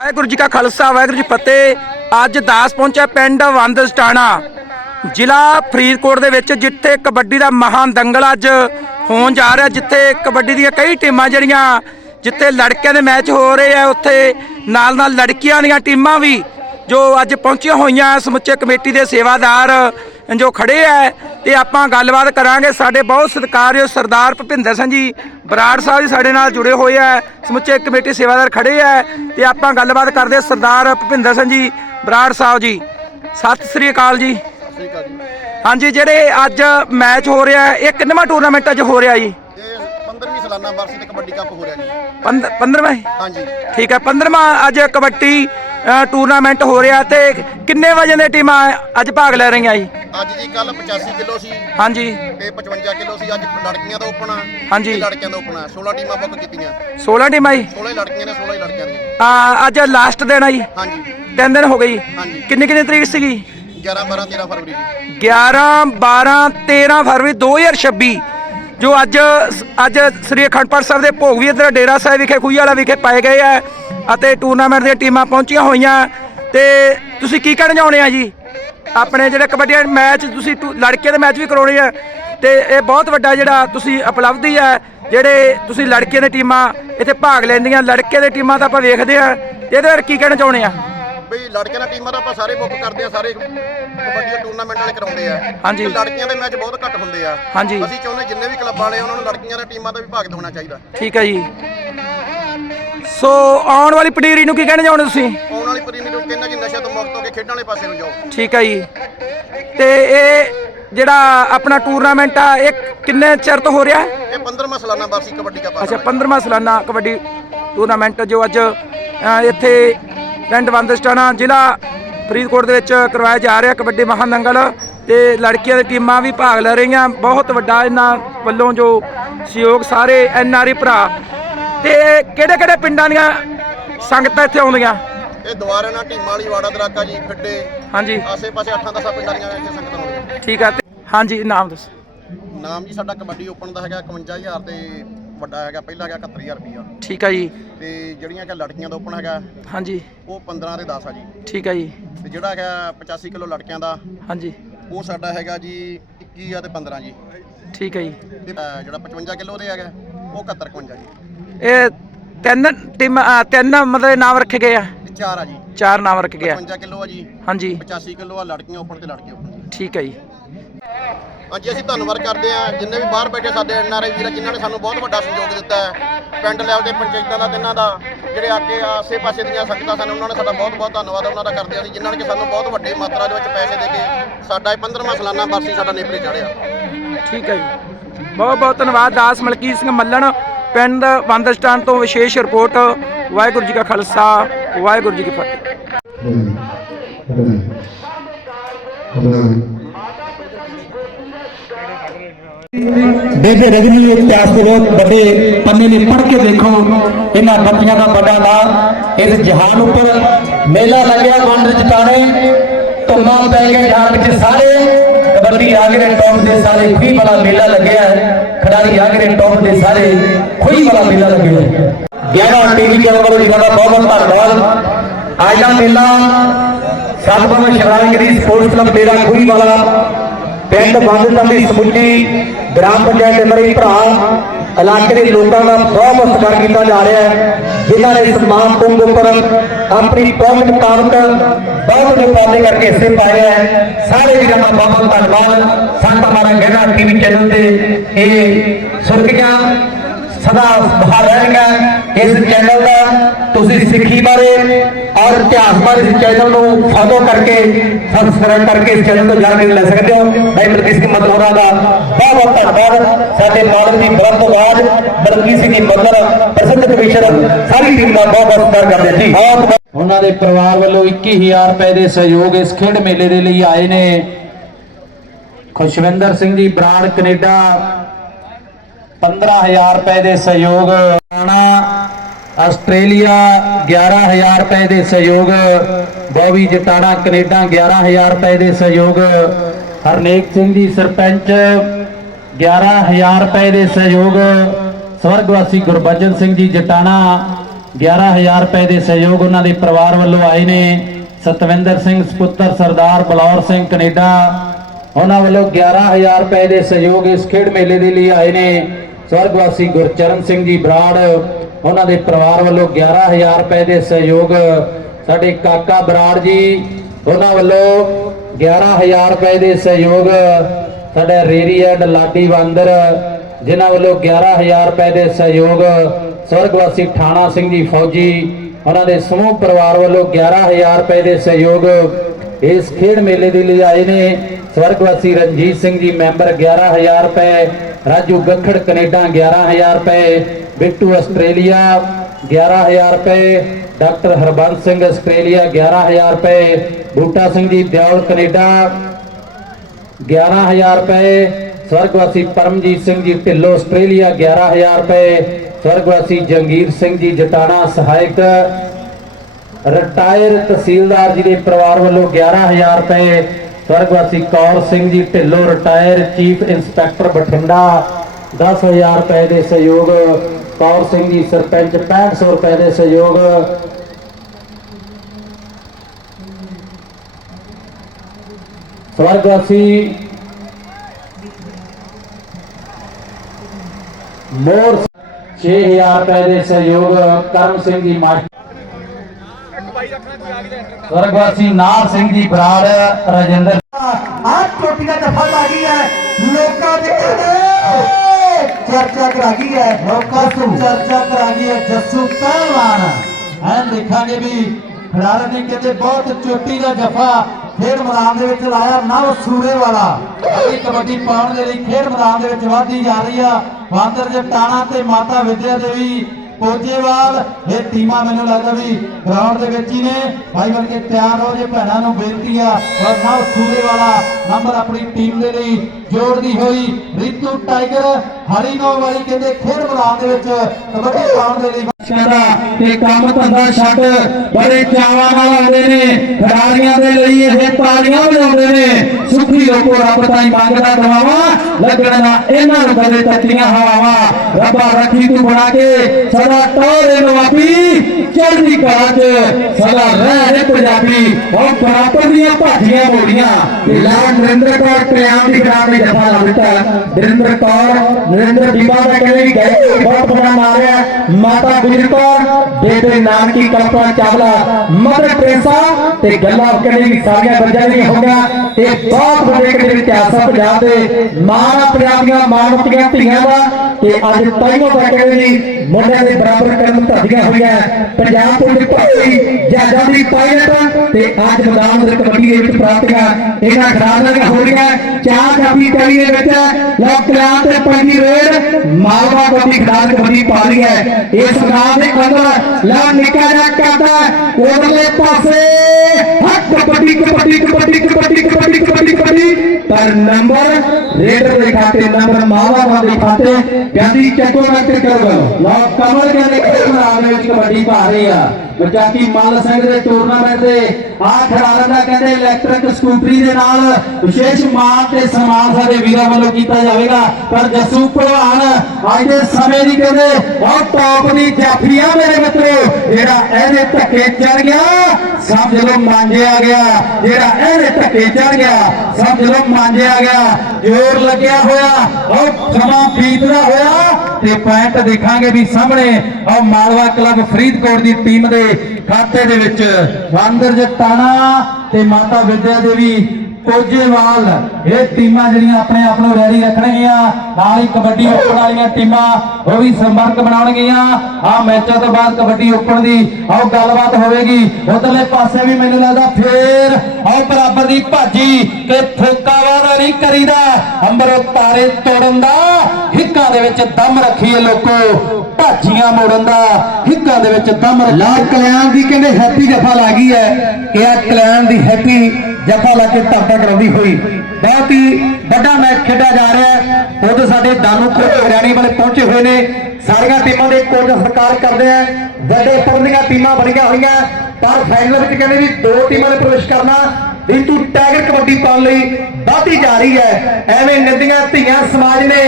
ਵਾਹਿਗੁਰੂ ਜੀ ਕਾ ਖਾਲਸਾ, ਵਾਹਿਗੁਰੂ ਜੀ ਫਤਿਹ। ਅੱਜ ਦਾਸ ਪਹੁੰਚਿਆ ਪਿੰਡ ਵੰਦਸਟਾਣਾ, ਜ਼ਿਲ੍ਹਾ ਫਰੀਦਕੋਟ ਦੇ ਵਿੱਚ, ਜਿੱਥੇ ਕਬੱਡੀ ਦਾ ਮਹਾਨ ਦੰਗਲ ਅੱਜ ਹੋਣ ਜਾ ਰਿਹਾ, ਜਿੱਥੇ ਕਬੱਡੀ ਦੀਆਂ ਕਈ ਟੀਮਾਂ ਜਿਹੜੀਆਂ, ਜਿੱਥੇ ਲੜਕਿਆਂ ਦੇ ਮੈਚ ਹੋ ਰਹੇ ਆ, ਉੱਥੇ ਨਾਲ ਨਾਲ ਲੜਕੀਆਂ ਦੀਆਂ ਟੀਮਾਂ ਵੀ ਜੋ ਅੱਜ ਪਹੁੰਚੀਆਂ ਹੋਈਆਂ, ਸਮੁੱਚੇ ਕਮੇਟੀ ਦੇ ਸੇਵਾਦਾਰ ਜੋ ਖੜੇ ਆ। ਤੇ ਆਪਾਂ ਗੱਲਬਾਤ ਕਰਾਂਗੇ। ਸਾਡੇ ਬਹੁਤ ਸਤਿਕਾਰਯੋਗ ਸਰਦਾਰ ਭੁਪਿੰਦਰ ਸਿੰਘ ਜੀ। ਬਰਾੜ ਸਾਹਿਬ ਜੀ ਸਾਡੇ ਨਾਲ ਜੁੜੇ ਹੋਏ ਆ। ਸਮੁੱਚੇ ਕਮੇਟੀ ਸੇਵਾਦਾਰ ਖੜੇ ਆ। ਤੇ ਆਪਾਂ ਗੱਲਬਾਤ ਕਰਦੇ ਸਰਦਾਰ ਭੁਪਿੰਦਰ ਸਿੰਘ ਜੀ ਬਰਾੜ ਸਾਹਿਬ ਜੀ। ਸਤਿ ਸ੍ਰੀ ਅਕਾਲ ਜੀ। ਹਾਂਜੀ ਜਿਹੜੇ ਅੱਜ ਮੈਚ ਹੋ ਰਿਹਾ ਹੈ, ਇਹ ਕਿੰਨਵਾਂ ਟੂਰਨਾਮੈਂਟ ਅੱਜ ਹੋ ਰਿਹਾ ਜੀ? ਇਹ 15ਵੀਂ ਸਾਲਾਨਾ ਵਾਰਸੀ ਤੇ ਕਬੱਡੀ ਕੱਪ ਹੋ ਰਿਹਾ ਜੀ। 15ਵਾਂ ਹਾਂਜੀ। ਠੀਕ ਹੈ 15ਵਾਂ ਅੱਜ ਕਬੱਡੀ ਟੂਰਨਾਮੈਂਟ ਹੋ ਰਿਹਾ ਤੇ ਕਿੰਨੇ ਵਜੇ ਦੀਆਂ ਟੀਮਾਂ ਅੱਜ ਭਾਗ ਲੈ ਰਹੀਆਂ ਜੀ? ਅੱਜ ਜੀ ਕੱਲ 85 ਕਿਲੋ ਸੀ ਹਾਂਜੀ। ਤੇ 55 ਕਿਲੋ ਸੀ ਅੱਜ ਲੜਕੀਆਂ ਦਾ ਓਪਨ ਆ। ਹਾਂਜੀ। ਤੇ ਲੜਕਿਆਂ ਦਾ ਓਪਨ ਆ। 16 ਟੀਮਾਂ ਬੁੱਕ ਕੀਤੀਆਂ। 16 ਟੀਮਾਂ ਜੀ? 16 ਲੜਕੀਆਂ ਨੇ 16 ਹੀ ਲੜਕਿਆਂ ਦੀਆਂ। ਆ, ਅੱਜ ਲਾਸਟ ਦਿਨ ਆ ਜੀ? ਹਾਂਜੀ। ਤਿੰਨ ਦਿਨ ਹੋ ਗਏ ਜੀ। ਹਾਂਜੀ। ਕਿੰਨੀ ਕਿੰਨੀ ਤਰੀਕ ਸੀਗੀ? 11 12 13 ਫਰਵਰੀ ਜੀ 11 12 13 ਫਰਵਰੀ 2026 ਜੋ ਅੱਜ ਅੱਜ ਸ੍ਰੀ ਅਖੰਡ ਪਾਠ ਸਾਹਿਬ ਦੇ ਭੋਗ ਵੀ ਇੱਧਰ ਡੇਰਾ ਸਾਹਿਬ ਵਿਖੇ ਖੂਹੀ ਵਾਲਾ ਵਿਖੇ ਪਾਏ ਗਏ ਆ। ਅਤੇ ਟੂਰਨਾਮੈਂਟ ਦੀਆਂ ਟੀਮਾਂ ਪਹੁੰਚੀਆਂ ਹੋਈਆਂ। ਤੇ ਤੁਸੀਂ ਕੀ ਕਹਿਣਾ ਚਾਹੁੰਦੇ ਆ ਜੀ? ਆਪਣੇ ਜਿਹੜੇ ਕਬੱਡੀ ਦੇ ਮੈਚ ਤੁਸੀਂ ਲੜਕੀਆਂ ਦੇ ਮੈਚ ਵੀ ਕਰਾਉਣੇ ਆ। ਤੇ ਇਹ ਬਹੁਤ ਵੱਡਾ ਜਿਹੜਾ ਤੁਸੀਂ ਉਪਲਬਧੀ ਹੈ ਜਿਹੜੇ ਤੁਸੀਂ ਲੜਕੀਆਂ ਦੀਆਂ ਟੀਮਾਂ ਇੱਥੇ ਭਾਗ ਲੈਂਦੀਆਂ। ਲੜਕੇ ਦੀਆਂ ਟੀਮਾਂ ਤਾਂ ਆਪਾਂ ਵੇਖਦੇ ਆ। ਇਹਦੇ ਬਾਰੇ ਕੀ ਕਹਿਣਾ ਚਾਹੁੰਦੇ ਆ? ਬਈ ਲੜਕਿਆਂ ਦੀ ਟੀਮਾਂ ਦਾ ਆਪਾਂ ਸਾਰੇ ਬੁੱਕ ਕਰਦੇ ਆ ਸਾਰੇ ਕਬੱਡੀ ਦੇ ਟੂਰਨਾਮੈਂਟ ਵਾਲੇ ਕਰਾਉਂਦੇ ਆ। ਹਾਂਜੀ। ਲੜਕੀਆਂ ਦੇ ਮੈਚ ਬਹੁਤ ਘੱਟ ਹੁੰਦੇ ਆ। ਹਾਂਜੀ। ਅਸੀਂ ਚਾਹੁੰਦੇ ਜਿੰਨੇ ਵੀ ਕਲੱਬ ਵਾਲੇ ਉਹਨਾਂ ਨੂੰ ਲੜਕੀਆਂ ਦੀਆਂ ਟੀਮਾਂ ਦਾ ਵੀ ਭਾਗ ਹੋਣਾ ਚਾਹੀਦਾ। ਠੀਕ ਹੈ ਜੀ। ਸੋ ਆਉਣ ਵਾਲੀ ਪਨੀਰੀ ਨੂੰ ਕੀ ਕਹਿਣਾ ਚਾਹੁੰਦੇ ਤੁਸੀਂ? ਆਉਣ ਵਾਲੀ ਪੀੜ੍ਹੀ ਨੂੰ ਕਹਿੰਦਾ ਕਿ ਨਸ਼ਾ ਤੋਂ ਮੁਕਤ ਹੋ ਕੇ ਖੇਡਾਂ ਵਾਲੇ ਪਾਸੇ ਨੂੰ ਜਾਓ। ਠੀਕ ਹੈ ਜੀ। ਤੇ ਇਹ ਜਿਹੜਾ ਆਪਣਾ ਟੂਰਨਾਮੈਂਟ ਆ ਇਹ ਕਿੰਨੇ ਚਿਰ ਤੋਂ ਹੋ ਰਿਹਾ? ਹੈ ਇਹ 15ਵਾਂ ਸਾਲਾਨਾ ਵਾਰਸੀ ਕਬੱਡੀ ਆ ਅੱਛਾ 15ਵਾਂ ਸਾਲਾਨਾ ਕਬੱਡੀ ਟੂਰਨਾਮੈਂਟ ਜੋ ਅੱਜ ਅ, ਇੱਥੇ ਪਿੰਡ ਵੰਦਸਟਾਣਾ ਜ਼ਿਲ੍ਹਾ ਫਰੀਦਕੋਟ ਦੇ ਵਿੱਚ ਕਰਵਾਇਆ ਜਾ ਰਿਹਾ ਕਬੱਡੀ ਮਹਾਨੰਗਲ ਤੇ ਲੜਕੀਆਂ ਦੀ ਟੀਮਾਂ ਵੀ ਭਾਗ ਲੈ ਰਹੀਆਂ। ਬਹੁਤ ਵੱਡਾ ਇਹਨਾਂ ਵੱਲੋਂ ਜੋ ਸਹਿਯੋਗ ਸਾਰੇ ਐਨ ਆਰ ਆਈ ਭਰਾ ਤੇ ਕਿਹੜੇ ਕਿਹੜੇ ਪਿੰਡਾਂ ਦੀਆਂ ਸੰਗਤਾਂ ਇੱਥੇ ਆਉਂਦੀਆਂ? ਇਹ ਦੁਆਰੇ ਨਾਲ ਢੀਮਾਂ ਵਾਲੀ ਵਾੜਾ ਦਰਾਕਾ ਜੀ ਖੱਡੇ ਹਾਂਜੀ। ਆਸੇ-ਪਾਸੇ 8-10 ਪਿੰਡਾਂ ਦੀਆਂ ਇੱਥੇ ਸੰਗਤਾਂ ਹੋਣਗੀਆਂ ਠੀਕ ਆ ਤੇ ਹਾਂਜੀ ਨਾਮ ਦੱਸੋ। ਨਾਮ ਜੀ ਸਾਡਾ ਕਬੱਡੀ ਓਪਨ ਦਾ ਹੈਗਾ 51000 ਤੇ ਵੱਡਾ ਹੈਗਾ ਪਹਿਲਾ ਹੈਗਾ 71000 ਰੁਪਈਆ। ਠੀਕ ਆ ਜੀ। ਤੇ ਜਿਹੜੀਆਂ ਕਿ ਲੜਕੀਆਂ ਦਾ ਓਪਨ ਹੈਗਾ ਹਾਂਜੀ। ਉਹ 15 ਤੇ 10 ਆ ਜੀ। ਠੀਕ ਆ ਜੀ। ਤੇ ਜਿਹੜਾ ਹੈਗਾ 85 ਕਿਲੋ ਲੜਕਿਆਂ ਦਾ ਹਾਂਜੀ। ਉਹ ਸਾਡਾ ਹੈਗਾ ਜੀ 21 ਆ ਤੇ 15 ਜੀ। ਠੀਕ ਆ ਜੀ। ਤੇ ਜਿਹੜਾ 55 ਕਿਲੋ ਦੇ ਹੈਗਾ ਉਹ 71 51 ਜੀ। ਇਹ ਤਿੰਨ ਟੀਮ ਅ, ਤਿੰਨ ਮਤਲਬ ਨਾਮ ਰੱਖੇ ਗਏ ਆ। ਚਾਰ ਆ ਜੀ। ਚਾਰ ਨਾਮ ਰੱਖੇ ਗਏ ਆ। 55 ਕਿਲੋ ਆ ਜੀ। ਹਾਂਜੀ। 85 ਕਿਲੋ ਆ ਲੜਕੀਆਂ ਓਪਨ ਤੇ ਲੜਕੇ ਓਪਨ ਠੀਕ ਹੈ ਜੀ। ਹਾਂਜੀ ਅਸੀਂ ਧੰਨਵਾਦ ਕਰਦੇ ਹਾਂ। ਜਿੰਨੇ ਵੀ ਬਾਹਰ ਬੈਠੇ ਸਾਡੇ ਐਨਆਰਆਈ ਵੀਰ ਆ, ਜਿਨ੍ਹਾਂ ਨੇ ਸਾਨੂੰ ਬਹੁਤ ਵੱਡਾ ਸਹਿਯੋਗ ਦਿੱਤਾ ਹੈ ਪਿੰਡ ਲੈਵਲ ਦੇ ਪੰਚਾਇਤਾਂ ਦਾ ਤੇ ਇਹਨਾਂ ਦਾ ਜਿਹੜੇ ਆਗੇ ਆਸੇ-ਪਾਸੇ ਦੀਆਂ ਸੰਗਤਾਂ ਸਨ ਉਹਨਾਂ ਨੇ ਸਾਡਾ ਬਹੁਤ-ਬਹੁਤ ਧੰਨਵਾਦ ਉਹਨਾਂ ਦਾ ਕਰਦੇ ਹਾਂ ਅਸੀਂ ਜਿਨ੍ਹਾਂ ਨੇ ਕਿ ਸਾਨੂੰ ਬਹੁਤ ਵੱਡੀ ਮਾਤਰਾ ਦੇ ਵਿੱਚ ਪੈਸੇ ਦੇ ਕੇ ਸਾਡਾ ਇਹ 15ਵਾਂ ਸਾਲਾਨਾ ਵਾਰਸੀ ਸਾਡਾ ਨੇਪਰੇ ਚਾੜਿਆ ਠੀਕ ਹੈ ਜੀ। ਬਹੁਤ ਬਹੁਤ ਧੰਨਵਾਦ ਦਾਸ ਮਲਕੀਤ ਸਿੰਘ ਮੱਲਣ। ਪਿੰਡ ਵੰਦਸਟਾਨ ਤੋਂ ਵਿਸ਼ੇਸ਼ ਰਿਪੋਰਟ, ਵਾਹਿਗੁਰੂ ਜੀ ਕਾ ਖਾਲਸਾ, ਵਾਹਿਗੁਰੂ ਜੀ ਕੀ ਫਤਿਹ। ਬੇਬੇ ਰਜਨੀ ਇਤਿਹਾਸ ਦੇ ਬਹੁਤ ਵੱਡੇ ਪੰਨੇ ਨੇ ਪੜ੍ਹ ਕੇ ਦੇਖੋ, ਇਹਨਾਂ ਬੱਚੀਆਂ ਦਾ ਵੱਡਾ ਨਾਂ ਇਸ ਜਹਾਨ ਉੱਪਰ ਮੇਲਾ ਲੱਗਿਆ ਗੋਂਡ ਜਟਾਣੇ ਧੁੰਮਾਂ ਪੈ ਗਏ ਜਹਾਨ ਵਿੱਚ ਸਾਰੇ। ਕਬੱਡੀ ਆਗਰੇ ਟੌਪ ਦੇ ਸਾਰੇ ਖੁਈ ਵਾਲਾ ਮੇਲਾ ਲੱਗਿਆ ਹੈ। ਖਿਡਾਰੀ ਆਗਰੇ ਟੌਪ ਦੇ ਸਾਰੇ ਖੁਈ ਵਾਲਾ ਮੇਲਾ ਲੱਗਿਆ ਹੈ। 11 ਟੀਵੀ ਚੈਨਲ ਵਾਲੇ ਜੀ ਦਾ ਬਹੁਤ ਬਹੁਤ ਧੰਨਵਾਦ। ਅੱਜ ਦਾ ਮੇਲਾ ਸਤਿਗੁਰੂ ਸ਼ਰਾਇਗਰੀ ਸਪੋਰਟਸ ਕਲੱਬ ਮੇਰਾ ਖੁਈ ਵਾਲਾ ਪਿੰਡ ਬੰਦਤਾਂ ਦੀ ਸਮੁੱਚੀ ਗ੍ਰਾਮ ਪੰਚਾਇਤ ਮੇਰੇ ਭਰਾ ਇਲਾਕੇ ਦੇ ਲੋਕਾਂ ਦਾ ਬਹੁਤ ਸਤਿਕਾਰ ਕੀਤਾ ਜਾ ਰਿਹਾ ਹੈ, ਜਿਨ੍ਹਾਂ ਨੇ ਇਸ ਮਹਾਂਕੁੰਭ ਉੱਪਰ ਆਪਣੀ ਪਹੁੰਚ ਮੁਤਾਬਕ ਬਹੁਤ ਮੁਕਾਬਲੇ ਕਰਕੇ ਹਿੱਸੇ ਪਾਏ ਹੈ। ਸਾਰੇ ਵੀਰਾਂ ਦਾ ਬਹੁਤ ਬਹੁਤ ਧੰਨਵਾਦ। ਸੰਤ ਹਮਾਰਾ ਗਹਿਣਾ ਟੀਵੀ ਚੈਨਲ ਤੇ ਇਹ ਸੁਰਖੀਆਂ ਸਦਾ ਬਹਾਰ ਰਹਿਣਗੀਆਂ ਇਸ ਚੈਨਲ ਦਾ ਤੁਸੀਂ ਸਿੱਖੀ ਬਾਰੇ ਔਰ ਇਤਿਹਾਸ ਬਾਰੇ ਇਸ ਚੈਨਲ ਨੂੰ ਫੋਲੋ ਕਰਕੇ ਸਬਸਕ੍ਰਾਈਬ ਕਰਕੇ ਇਸ ਚੈਨਲ ਤੋਂ ਜਾਣਕਾਰੀ ਲੈ ਸਕਦੇ ਹੋ। ਭਾਈ ਮਲਕੀ ਸਿੰਘ ਮਤੋਰਾ ਦਾ ਬਹੁਤ ਬਹੁਤ ਧੰਨਵਾਦ। ਸਾਡੇ ਮਾਲਕ ਦੀ ਬਰਤਵਾਜ ਮਲਕੀ ਸਿੰਘ ਦੀ ਪ੍ਰਸਿੱਧ ਕਮਿਸ਼ਨਰ ਸਾਰੀ ਟੀਮ ਦਾ ਬਹੁਤ ਬਹੁਤ ਸਤਿਕਾਰ ਕਰਦੇ ਜੀ, ਬਹੁਤ ਉਹਨਾਂ ਦੇ ਪਰਿਵਾਰ ਵੱਲੋਂ 21000 ਰੁਪਏ ਦੇ ਸਹਿਯੋਗ ਇਸ ਖੇਡ ਮੇਲੇ ਦੇ ਲਈ ਆਏ ਨੇ। ਖੁਸ਼ਵਿੰਦਰ ਸਿੰਘ ਜੀ, ਬਰਾੜ, ਕੈਨੇਡਾ। 15000 ਰੁਪਏ ਦੇ ਸਹਿਯੋਗ। ਰਾਣਾ ਆਸਟ੍ਰੇਲੀਆ 11000 ਰੁਪਏ ਦੇ ਸਹਿਯੋਗ ਬੋਵੀ ਜਟਾਣਾ ਕੈਨੇਡਾ 11000 ਰੁਪਏ ਦੇ ਸਹਿਯੋਗ, ਹਰਨੇਕ ਸਿੰਘ ਜੀ ਸਰਪੰਚ 11000 ਰੁਪਏ ਦੇ ਸਹਿਯੋਗ, ਸਵਰਗਵਾਸੀ ਗੁਰਬਚਨ ਸਿੰਘ ਜੀ ਜਟਾਣਾ 11000 ਰੁਪਏ ਦੇ ਸਹਿਯੋਗ ਉਹਨਾਂ ਦੇ ਪਰਿਵਾਰ ਵੱਲੋਂ ਆਏ ਨੇ, ਸਤਵਿੰਦਰ ਸਿੰਘ ਸੁਪੁੱਤਰ, ਸਰਦਾਰ ਬਲੌਰ ਸਿੰਘ ਕੈਨੇਡਾ, ਉਹਨਾਂ ਵੱਲੋਂ 11000 ਰੁਪਏ ਦੇ ਸਹਿਯੋਗ ਇਸ ਖੇਡ ਮੇਲੇ ਦੇ ਲਈ ਆਏ ਨੇ, ਸਵਰਗਵਾਸੀ ਗੁਰਚਰਨ ਸਿੰਘ ਜੀ ਬਰਾੜ ਉਹਨਾਂ ਦੇ ਪਰਿਵਾਰ ਵੱਲੋਂ 11000 ਰੁਪਏ ਦੇ ਸਹਿਯੋਗ ਸਾਡੇ ਕਾਕਾ ਬਰਾੜ ਜੀ, ਉਹਨਾਂ ਵੱਲੋਂ 11000 ਰੁਪਏ ਦੇ ਸਹਿਯੋਗ ਸਾਡਾ ਰੇਰੀ ਐਂਡ ਲਾਡੀ ਬਾਂਦਰ, ਜਿਨ੍ਹਾਂ ਵੱਲੋਂ 11000 ਰੁਪਏ ਦੇ ਸਹਿਯੋਗ ਸਵਰਗਵਾਸੀ ਠਾਣਾ ਸਿੰਘ ਜੀ ਫੌਜੀ, ਉਹਨਾਂ ਦੇ ਸਮੂਹ ਪਰਿਵਾਰ ਵੱਲੋਂ 11000 ਰੁਪਏ ਦੇ ਸਹਿਯੋਗ ਇਸ ਖੇਡ ਮੇਲੇ ਦੇ ਲਈ ਆਏ ਨੇ। ਸਵਰਗਵਾਸੀ ਰਣਜੀਤ ਸਿੰਘ ਜੀ ਮੈਂਬਰ 11000 ਰੁਪਏ। ਰਾਜੂ ਗੱਖੜ ਕੈਨੇਡਾ 11000 ਰੁਪਏ। ਬਿੱਟੂ ਆਸਟ੍ਰੇਲੀਆ 11000 ਰੁਪਏ। ਡਾਕਟਰ ਹਰਬੰਸ ਸਿੰਘ ਆਸਟ੍ਰੇਲੀਆ 11000 ਰੁਪਏ। ਬੂਟਾ ਸਿੰਘ ਜੀ, ਦਿਓਲ, ਕੈਨੇਡਾ 11000 ਰੁਪਏ। ਸਵਰਗਵਾਸੀ ਪਰਮਜੀਤ ਸਿੰਘ ਜੀ, ਢਿੱਲੋਂ, ਆਸਟ੍ਰੇਲੀਆ 11000 ਰੁਪਏ। ਸਵਰਗਵਾਸੀ ਜੰਗੀਰ ਸਿੰਘ ਜੀ, ਜਟਾਣਾ, ਸਹਾਇਕ। ਰਿਟਾਇਰ ਤਹਿਸੀਲਦਾਰ ਜੀ ਦੇ ਪਰਿਵਾਰ ਵੱਲੋਂ 11000 ਰੁਪਏ। ਸਵਰਗਵਾਸੀ Kaur Singh ji, Dhillon, retire chief inspector Bathinda 10000 ਰੁਪਏ ਦੇ ਸਹਿਯੋਗ। ਕੌਰ ਸਿੰਘ ਜੀ ਸਰਪੰਚ 6500 ਰੁਪਏ ਦੇ ਸਹਿਯੋਗ ਸਵਰਗਵਾਸੀ ਮੋਰ 6000 ਰੁਪਏ ਦੇ ਸਹਿਯੋਗ ਕਰਮ ਸਿੰਘ ਜੀ ਮਾਸਟਰ ਸਵਰਗਵਾਸੀ ਨਾਰ ਸਿੰਘ ਜੀ ਬਰਾੜ ਰਾਜਿੰਦਰ ਆ ਚੋਟੀ ਦਾ ਦਫਾ ਲੱਗੀ ਹੈ ਲੋਕਾਂ ਦੇ ਚਰਚਾ ਕਰਾ ਗਈ ਹੈ। ਲੋਕਾਂ ਤੋਂ ਚਰਚਾ ਕਰਾ ਗਈ ਐਂ ਦੇਖਾਂਗੇ ਵੀ ਖਿਡਾਰੀ ਨੇ ਕਹਿੰਦੇ ਬਹੁਤ ਚੋਟੀ ਦਾ ਜਫਾ ਖੇਡ ਮੈਦਾਨ ਦੇ ਵਿੱਚ ਲਾਇਆ ਨਵ ਸੂਰੇ ਵਾਲਾ। ਇਹ ਕਬੱਡੀ ਪਾਉਣ ਦੇ ਲਈ ਖੇਡ ਮੈਦਾਨ ਦੇ ਵਿੱਚ ਵਧਦੀ ਜਾ ਰਹੀ ਆ। ਬਾਂਦਰ ਜਟਾਣਾ ਤੇ ਮਾਤਾ ਵਿਦਿਆ ਦੇਵੀ ਪੋਜੇਵਾਲ ਇਹ ਟੀਮਾਂ ਮੈਨੂੰ ਲੱਗਦਾ ਵੀ ਗਰਾਊਂਡ ਦੇ ਵਿੱਚ ਹੀ ਨੇ। ਭਾਈ ਬਣ ਕੇ ਤਿਆਰ ਹੋ ਜੇ ਭੈਣਾਂ ਨੂੰ ਬੇਨਤੀ ਆ। ਔਰ ਨਾਲ ਸੂਰੇ ਵਾਲਾ ਨੰਬਰ ਆਪਣੀ ਟੀਮ ਦੇ ਲਈ ਜੋੜਦੀ ਹੋਈ ਰੀਤੂ ਟਾਈਗਰ। ਹਰੀ ਨੋ ਵਾਲੀ ਕਹਿੰਦੇ ਖੇਡ ਮੈਦਾਨ ਦੇ ਵਿੱਚ ਕਬੱਡੀ ਪਾਉਣ ਦੇ ਲਈ ਕਹਿੰਦਾ ਤੇ ਕੰਮ ਧੰਦਾ ਛੱਡ ਬੜੇ ਚਾਵਾਂ ਨਾਲ ਆਉਂਦੇ ਨੇ। ਖਿਡਾਰੀਆਂ ਦੇ ਲਈ ਇਹ ਤਾਲੀਆਂ ਵਜਾਉਂਦੇ ਨੇ। ਸੁਖੀ ਲੋਕੋ ਰੱਬ ਤਾਈ ਮੰਗਦਾ ਦਵਾਵਾ ਲੱਗਣ ਨਾ ਇਹਨਾਂ ਨੂੰ ਕਦੇ ਤੱਤੀਆਂ ਹਵਾਵਾਂ। ਰੱਬਾ ਰੱਖੀ ਤੂੰ ਬਣਾ ਕੇ। ਸਦਾ ਟੋਰੇ ਨਵਾਬੀ ਚੜ੍ਹਦੀ ਕਲਾ ਚ। ਸਦਾ ਰਹਿ ਰੇ ਪੰਜਾਬੀ। ਉਹ ਬਰਾਬਰ ਦੀਆਂ ਭਾਜੀਆਂ ਮੋੜੀਆਂ। ਲਾ ਨਰਿੰਦਰ ਕੌਰ ਪ੍ਰਿਆਮ ਦੀ ਖਰਾਬ ਨੇ ਜਫਾ ਲਾ ਦਿੱਤਾ। ਨਰਿੰਦਰ ਕੌਰ, ਨਰਿੰਦਰ ਬੀਬਾ ਦਾ ਕਹਿੰਦੇ ਵੀ ਗਏ, ਬਹੁਤ ਬੜਾ ਮਾਰਿਆ ਮਾਤਾ ਗੁਜਰ ਕੌਰ, ਬੇਬੇ ਨਾਨਕੀ ਕਲਪਨਾ ਚਾਵਲਾ, ਮਦਰ ਪ੍ਰੇਸਾ ਤੇ ਗੱਲਾਂ ਕਹਿੰਦੇ ਵੀ ਸਾਰੀਆਂ ਬੱਜਾਂ ਦੀਆਂ ਹੋ ਤੇ ਬਹੁਤ ਵੱਡੇ ਕਿਤੇ ਇਤਿਹਾਸ ਆ ਪੰਜਾਬ ਦੇ। ਮਾਣ ਆ ਪੰਜਾਬ ਦੀਆਂ ਮਾਨਵਤੀਆਂ ਧੀਆਂ ਦਾ। ਤੇ ਅੱਜ ਤਾਈਓ ਦਾ ਕਹਿੰਦੇ ਜੀ ਮੁੰਡਿਆਂ ਦੇ ਬਰਾਬਰ ਕਰਨ ਧੱਜੀਆਂ ਹੋਈਆਂ ਪੰਜਾਬ ਪੁਲਿਸ ਭਰਤੀ ਜਹਾਜ਼ਾਂ ਦੀ ਪਾਇਲਟ ਤੇ ਅੱਜ ਮੈਦਾਨ ਦੇ ਕਬੱਡੀ ਦੇ ਵਿੱਚ ਪ੍ਰਾਪਤੀਆਂ ਇਹਨਾਂ ਖਿਡਾਰੀਆਂ ਦੀਆਂ ਹੋ ਰਹੀਆਂ ਚਾਰ ਕਾਪੀ ਟੈਲੀ ਦੇ ਵਿੱਚ। ਲੋਕ ਕਲਿਆਣ ਤੇ ਪੰਜੀ ਰੇਡ। ਮਾਲਵਾ ਕਬੱਡੀ ਖਿਡਾਰੀ ਕਬੱਡੀ ਪਾ ਰਹੀ ਹੈ। ਇਸ ਮੈਦਾਨ ਦੇ ਅੰਦਰ ਲਾ ਨਿੱਕਾ ਜਿਹਾ ਕਰਦਾ ਉਰਲੇ ਪਾਸੇ ਹੱਥ ਕਬੱਡੀ ਕਬੱਡੀ ਕਬੱਡੀ ਕਬੱਡੀ ਕਬੱਡੀ ਕਬੱਡੀ ਕਬੱਡੀ। ਪਰ ਨੰਬਰ ਰੇਡਰ ਦੇ ਖਾਤੇ, ਨੰਬਰ ਮਾਲਵਾ ਦੇ ਖਾਤੇ। ਕਹਿੰਦੀ ਚੱਕੋ ਨਾ ਤੇ ਕਰੋ ਲਓ ਕਮਲ ਕਹਿੰਦੇ ਖੇਡ ਮੈਦਾਨ ਕਬੱਡੀ ਪਾ ਰਹੀ ਆ। ਗੁਰਜਾਤੀ ਮੱਲ ਸਿੰਘ ਦੇ ਟੂਰਨਾਮੈਂਟ ਦੇ ਆ ਖਿਡਾਰੀਆਂ ਦਾ ਕਹਿੰਦੇ ਇਲੈਕਟ੍ਰਿਕ ਸਕੂਟਰੀ ਦੇ ਨਾਲ ਵਿਸ਼ੇਸ਼ ਮਾਣ ਤੇ ਸਨਮਾਨ ਸਾਡੇ ਵੀਰਾਂ ਵੱਲੋਂ ਕੀਤਾ ਜਾਵੇਗਾ। ਪਰ ਜੱਸੂ ਭਲਵਾਨ, ਅੱਜ ਦੇ ਸਮੇਂ ਦੀ ਕਹਿੰਦੇ ਬਹੁਤ ਟੌਪ ਦੀ ਜਾਫੀ ਮੇਰੇ ਮਿੱਤਰੋ, ਜਿਹੜਾ ਇਹਦੇ ਧੱਕੇ ਚੜ ਗਿਆ, ਸਮਝ ਲਓ ਮਾਂਜਿਆ ਗਿਆ। ਜਿਹੜਾ ਇਹਦੇ ਧੱਕੇ ਚੜ ਗਿਆ, ਸਮਝ ਲਓ ਮਾਂਜਿਆ ਗਿਆ। ਜ਼ੋਰ ਲੱਗਿਆ ਹੋਇਆ, ਉਹ ਸਮਾਂ ਬੀਤਦਾ ਹੋਇਆ। ਤੇ ਪੁਆਇੰਟ ਦੇਖਾਂਗੇ ਵੀ ਸਾਹਮਣੇ ਆ ਮਾਲਵਾ ਕਲੱਬ ਫਰੀਦਕੋਟ ਦੀ ਟੀਮ ਦੇ ਖਾਤੇ ਦੇ ਵਿੱਚ। ਬਾਂਦਰ ਜਟਾਣਾ ਤੇ ਮਾਤਾ ਵਿਦਿਆ ਦੇਵੀ ਕੋਜੇਵਾਲ। ਇਹ ਟੀਮਾਂ ਜਿਹੜੀਆਂ ਆਪਣੇ ਆਪ ਨੂੰ ਰੈਡੀ ਰੱਖਣਗੀਆਂ। ਨਾਲ ਹੀ ਕਬੱਡੀ ਓਪਨ ਵਾਲੀਆਂ ਟੀਮਾਂ, ਉਹ ਵੀ ਸੰਪਰਕ ਬਣਾਉਣਗੀਆਂ। ਆ ਮੈਚਾਂ ਤੋਂ ਬਾਅਦ ਕਬੱਡੀ ਓਪਨ ਦੀ ਆਓ ਗੱਲਬਾਤ ਹੋਵੇਗੀ। ਉਧਰਲੇ ਪਾਸੇ ਵੀ ਮੈਨੂੰ ਲੱਗਦਾ ਫੇਰ ਆਓ ਬਰਾਬਰ ਦੀ ਭਾਜੀ ਕਿ ਫੋਕਾਵਾਰਾ ਨਹੀਂ ਕਰੀਦਾ ਅੰਬਰੋਂ ਤਾਰੇ ਤੋੜਨ ਦਾ, ਹਿੱਕਾਂ ਦੇ ਵਿੱਚ ਦਮ ਰੱਖੀਏ ਲੋਕੋ। ਭਾਜੀਆਂ ਮੋੜਨ ਦਾ, ਹਿੱਕਾਂ ਦੇ ਵਿੱਚ ਦਮ ਲਾਲ ਕਲਿਆਣ ਦੀ ਕਹਿੰਦੇ ਹੈਪੀ ਜਫਾ ਲੱਗੀ ਹੈ। ਕਿ ਆ ਕਲਿਆਣ ਦੀ ਹੈਪੀ ਜਫਾ ਲਾ ਕੇ ਧਰਤਾ ਕਰਾਉਂਦੀ ਹੋਈ। ਬਹੁਤ ਹੀ ਵੱਡਾ ਮੈਚ ਖੇਡਿਆ ਜਾ ਰਿਹਾ ਹੈ। ਉਦੋਂ ਸਾਡੇ ਦਾਨੂ ਕੋਚ ਹਰਿਆਣੀ ਵਾਲੇ ਪਹੁੰਚੇ ਹੋਏ ਨੇ। ਸਾਰੀਆਂ ਟੀਮਾਂ ਦੇ ਕੋਚ ਸਤਿਕਾਰ ਕਰਦੇ ਆ। ਵੱਡੇ ਪੜ੍ਹਨ ਟੀਮਾਂ ਬਣੀਆਂ ਹੋਈਆਂ। ਪਰ ਫਾਈਨਲ ਵਿੱਚ ਕਹਿੰਦੇ ਵੀ ਦੋ ਟੀਮਾਂ ਨੇ ਪ੍ਰਵੇਸ਼ ਕਰਨਾ। ਰਿੰਤੂ ਟਾਈਗਰ ਕਬੱਡੀ ਪਾਉਣ ਲਈ ਵਧਦੀ ਜਾ ਰਹੀ ਹੈ। ਐਵੇਂ ਨਿੰਦੀਆਂ ਧੀਆਂ ਸਮਾਜ ਨੇ,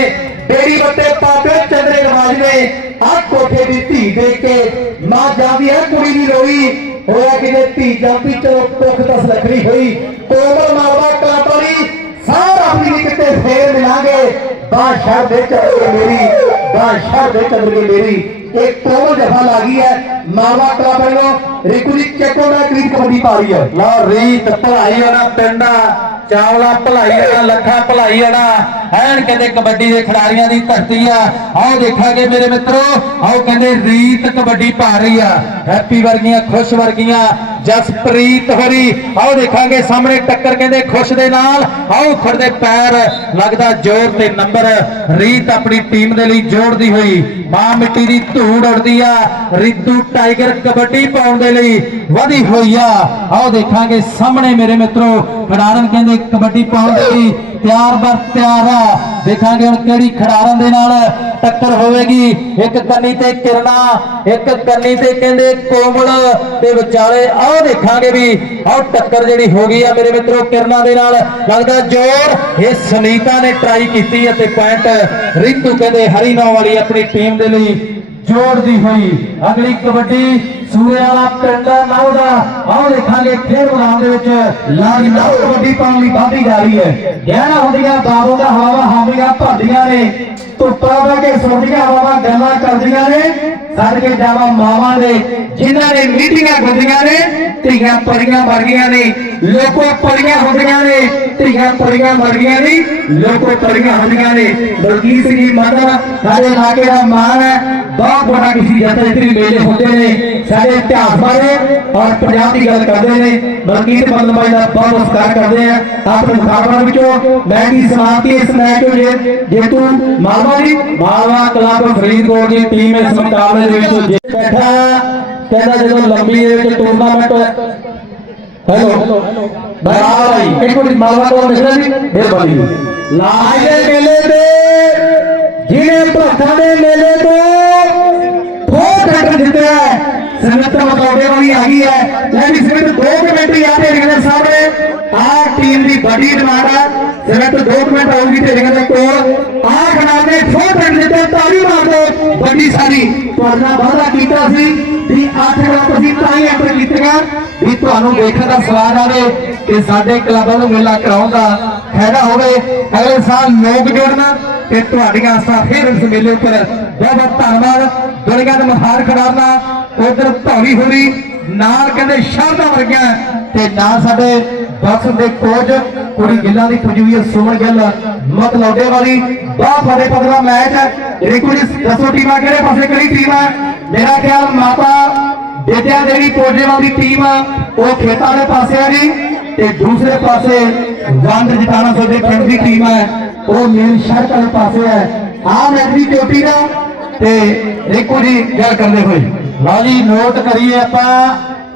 ਬੇੜੀ ਬੱਤੇ ਪਾਪੇ ਚੰਦਰੇ ਨਵਾਜ ਨੇ। ਆ ਕੋਠੇ ਦੀ ਧੀ ਦੇਖ ਕੇ ਮਾਂ ਜਾਂਦੀ ਹੈ ਕੁੜੀ ਦੀ ਰੋਈ। ਹੋਇਆ ਕਿਤੇ ਧੀ ਜਾਂਦੀ ਚਲੋ ਦੁੱਖ ਦਸ ਲੱਖਣੀ ਹੋਈ। ਕੋਮਲ ਮਾਲਵਾ ਕਲਾਟੋਰੀ ਸਾਰਾ ਆਪਣੀ ਕਿਤੇ ਫੇਰ ਮਿਲਾਂਗੇ। ਬਾਦਸ਼ਾਹ ਦੇ ਚੱਲ ਮੇਰੀ, ਬਾਦਸ਼ਾਹ ਦੇ ਚੱਲ ਮੇਰੀ। ਇੱਕ ਕੋਮਲ ਜਫਾ ਲੱਗੀ ਹੈ। ਮਾਵਾ ਕਲੱਬ ਵੱਲੋਂ ਰਿਕੂ ਦੀ ਚੱਕੋ ਦਾ ਕ੍ਰਿਕਟ ਕਬੱਡੀ ਪਾ ਰਹੀ ਹੈ। ਲਓ, ਰੀਤ, ਭਲਾਈ ਵਾਲਾ ਪਿੰਡ ਚਾਵਲਾ ਭਲਾਈ ਵਾਲਾ, ਲੱਖਾ ਭਲਾਈ ਵਾਲਾ। ਐਨ ਕਹਿੰਦੇ ਕਬੱਡੀ ਦੇ ਖਿਡਾਰੀਆਂ ਦੀ ਧਰਤੀ ਆ। ਆਓ ਦੇਖਾਂਗੇ ਮੇਰੇ ਮਿੱਤਰੋ, ਆਓ ਕਹਿੰਦੇ ਰੀਤ ਕਬੱਡੀ ਪਾ ਰਹੀ ਆ। ਹੈਪੀ ਵਰਗੀਆਂ, ਖੁਸ਼ ਵਰਗੀਆਂ। ਜਸਪ੍ਰੀਤ ਹੋਰੀ। ਆਓ ਦੇਖਾਂਗੇ ਸਾਹਮਣੇ ਟੱਕਰ ਕਹਿੰਦੇ ਖੁਸ਼ ਦੇ ਨਾਲ। ਆਓ ਖੜਦੇ ਪੈਰ। ਲੱਗਦਾ ਜ਼ੋਰ ਤੇ ਨੰਬਰ। ਰੀਤ ਆਪਣੀ ਟੀਮ ਦੇ ਲਈ ਜੋੜਦੀ ਹੋਈ। ਮਾਂ ਮਿੱਟੀ ਦੀ ਧੂੜ ਉੜਦੀ ਆ। ਰਿੱਤੂ ਟਾਈਗਰ ਕਬੱਡੀ ਪਾਉਣ ਦੇ ਲਈ ਵਧੀ ਹੋਈ ਆ। ਆਓ ਦੇਖਾਂਗੇ ਸਾਹਮਣੇ ਮੇਰੇ ਮਿੱਤਰੋ। ਖਿਡਾਰਨ ਕਹਿੰਦੇ ਕਬੱਡੀ ਪਾਉਣ ਦੇ ਲਈ ਤਿਆਰ ਬਰ ਤਿਆਰ ਆ। ਦੇਖਾਂਗੇ ਹੁਣ ਕਿਹੜੀ ਖਿਡਾਰਨ ਦੇ ਨਾਲ ਟੱਕਰ ਹੋਵੇਗੀ। ਇੱਕ ਕੰਨੀ ਤੇ ਕਿਰਨਾ, ਇੱਕ ਕੰਨੀ ਤੇ ਕਹਿੰਦੇ ਕੋਮਲ ਤੇ ਵਿਚਾਲੇ ਆਓ ਦੇਖਾਂਗੇ ਵੀ ਆਓ ਟੱਕਰ ਜਿਹੜੀ ਹੋ ਗਈ ਆ ਮੇਰੇ ਮਿੱਤਰੋ ਕਿਰਨਾ ਦੇ ਨਾਲ। ਲੱਗਦਾ ਜ਼ੋਰ, ਇਹ ਸੁਨੀਤਾ ਨੇ ਟਰਾਈ ਕੀਤੀ ਅਤੇ ਪੁਆਇੰਟ ਰਿੰਤੂ ਕਹਿੰਦੇ ਹਰੀ ਨੌ ਵਾਲੀ ਆਪਣੀ ਟੀਮ ਦੇ ਲਈ ਜੋੜਦੀ ਹੋਈ। ਅਗਲੀ ਕਬੱਡੀ ਸੂਰੇ ਵਾਲਾ ਪਿੰਡ ਨੌ ਦਾ। ਆਓ ਦੇਖਾਂਗੇ ਖੇਡ ਮੈਦਾਨ ਦੇ ਵਿੱਚ ਲਾਰੀ ਨਾ ਕਬੱਡੀ ਪਾਉਣ ਲਈ ਵਾਧੀ ਜਾ ਰਹੀ ਹੈ। ਗਹਿਣਾ ਹੁੰਦੀਆਂ ਬਾਬੋਂ ਦਾ ਹਵਾ ਹਾਮੀਆਂ ਭਰਦੀਆਂ ਨੇ। ਧੁੱਪਾਂ ਬਹਿ ਕੇ ਸੁਣਦੀਆਂ ਹਵਾ ਗੱਲਾਂ ਕਰਦੀਆਂ ਨੇ। ਸੜ ਕੇ ਜਾਵਾਂ ਮਾਵਾਂ ਦੇ। ਜਿਨ੍ਹਾਂ ਨੇ ਮੀਟਿੰਗਾਂ ਗੁੰਦੀਆਂ ਨੇ, ਧੀਆਂ ਪਰੀਆਂ ਵਰਗੀਆਂ ਨੇ। ਲੋਕੋ ਪਰੀਆਂ ਹੁੰਦੀਆਂ ਨੇ। ਧੀਆਂ ਪਰੀਆਂ ਵਰਗੀਆਂ ਨੇ ਲੋਕੋ ਪਰੀਆਂ ਹੁੰਦੀਆਂ ਨੇ। ਬਲਕੀਤ ਸਿੰਘ ਜੀ ਸਾਡੇ ਇਲਾਕੇ ਦਾ ਮਾਣ ਹੈ, ਬਹੁਤ ਬੜਾ ਕਿਸੇ ਜੱਥੇ ਇਤਨੀ ਮੇਲੇ ਹੁੰਦੇ ਨੇ, ਸਾਡੇ ਇਤਿਹਾਸ ਬਾਰੇ ਔਰ ਪੰਜਾਬ ਦੀ ਗੱਲ ਕਰਦੇ ਨੇ। ਬਲਕੀਤ ਮਦਨ ਦਾ ਬਹੁਤ ਸਤਿਕਾਰ ਕਰਦੇ ਆ। ਆਪਣੇ ਮੁਖਾਬਰਾਂ ਵਿੱਚੋਂ ਮੈਂ ਕੀ ਸਮਾਪਤੀ ਇਸ ਮੈਚ ਦੇ ਜੇਤੂ ਮਾਲਵਾ ਜੀ, ਮਾਲਵਾ ਕਲੱਬ ਫਰੀਦਕੋਟ ਦੀ ਟੀਮ ਇਸ ਮੁਕਾਬਲੇ ਦੇ ਵਿੱਚ ਜਿੱਤ ਬੈਠਾ, ਕਹਿੰਦਾ ਜਦੋਂ ਲੰਬੀ ਦੇ ਵਿੱਚ ਟੂਰਨਾਮੈਂਟ हेलो भाई एक मिनट मालवा को मिश्रा जी ढेर बनी लागे मेले पे जिने प्रथा ने मेले को फोट हट देते हैं ਸੰਗਤ ਮਕੌੜੇ ਵਾਲੀ ਆ ਗਈ ਹੈ। ਲੈਡੀ ਸਿਰਫ 2 ਮਿੰਟ ਹੀ ਆ ਤੇ ਰਿਗਨਰ ਆ ਟੀਮ ਦੀ ਵੱਡੀ ਡਿਮਾਂਡ ਹੈ ਸਿਰਫ 2 ਮਿੰਟ ਆਉਗੀ ਤੇ ਰਿਗਨਰ ਕੋਲ। ਆ ਖਿਡਾਰੀ ਨੇ ਫੋਰ ਟੱਕਰ ਜਿੱਤੇ ਤਾਲੀ ਮਾਰ ਦਿਓ ਵੱਡੀ ਸਾਰੀ ਤੁਹਾਡਾ ਵਾਅਦਾ ਕੀਤਾ ਸੀ। ਵੀ 8 ਲੋਕ ਤਾਂ ਹੀ ਐਂਟਰ ਕੀਤੀਆਂ, ਵੀ ਤੁਹਾਨੂੰ ਦੇਖਣ ਦਾ ਸਵਾਦ ਆਵੇ ਕਿ ਸਾਡੇ ਕਲੱਬਾਂ ਨੂੰ ਮੇਲਾ ਕਰਾਉਣ ਦਾ ਫਾਇਦਾ ਹੋਵੇ। ਅਗਲੇ ਸਾਲ ਲੋਕ ਜੁੜਨ ਤੇ ਤੁਹਾਡੀਆਂ ਆਸਾਂ ਫਿਰ ਇਸ ਮੇਲੇ ਉੱਪਰ ਬਹੁਤ ਬਹੁਤ ਧੰਨਵਾਦ। ਦੁਨੀਆ ਦੇ ਮਹਾਰ ਖਿਡਾਰਨਾ ਉਧਰ ਭਾਵੀ ਹੋਰੀ ਨਾਲ ਕਹਿੰਦੇ ਸ਼ਾਰਦਾ ਵਰਗਿਆ ਤੇ ਨਾਲ ਸਾਡੇ ਬਾਕਸ ਦੇ ਕੋਚ ਕੁੜੀ ਗਿੱਲਾਂ ਦੀ ਪੁੱਜੀ ਹੋਈ ਹੈ ਸੁਮਨ ਗਿੱਲ ਮਤਲੌਡੇ ਵਾਲੀ ਬਹੁਤ ਫੜੇ ਪਦਰਾ ਮੈਚ ਹੈ। ਇਹ ਕੁੜੀ ਦੱਸੋ ਟੀਮਾਂ ਕਿਹੜੇ ਪਾਸੇ ਕਿਹੜੀ ਟੀਮ ਹੈ ਮੇਰਾ ਖਿਆਲ ਮਾਤਾ ਬੇਟਿਆਂ ਦੇਵੀ ਪੋਜੇਵਾਲ ਦੀ ਟੀਮ ਆ, ਉਹ ਖੇਤਾਂ ਦੇ ਪਾਸੇ ਆ ਜੀ। ਤੇ ਦੂਸਰੇ ਪਾਸੇ ਵੰਡ ਜਟਾਣਾ ਸੋਦੇ ਪਿੰਡ ਦੀ ਟੀਮ ਹੈ। ਉਹ ਮੇਨ ਸੜਕ ਵਾਲੇ ਪਾਸੇ ਹੈ। ਆ ਮੈਚ ਦੀ ਚੋਟੀ ਦਾ ਤੇ ਰੇਕੂ ਜੀ ਗੱਲ ਕਰਦੇ ਹੋਏ। ਲਓ ਜੀ ਨੋਟ ਕਰੀਏ ਆਪਾਂ।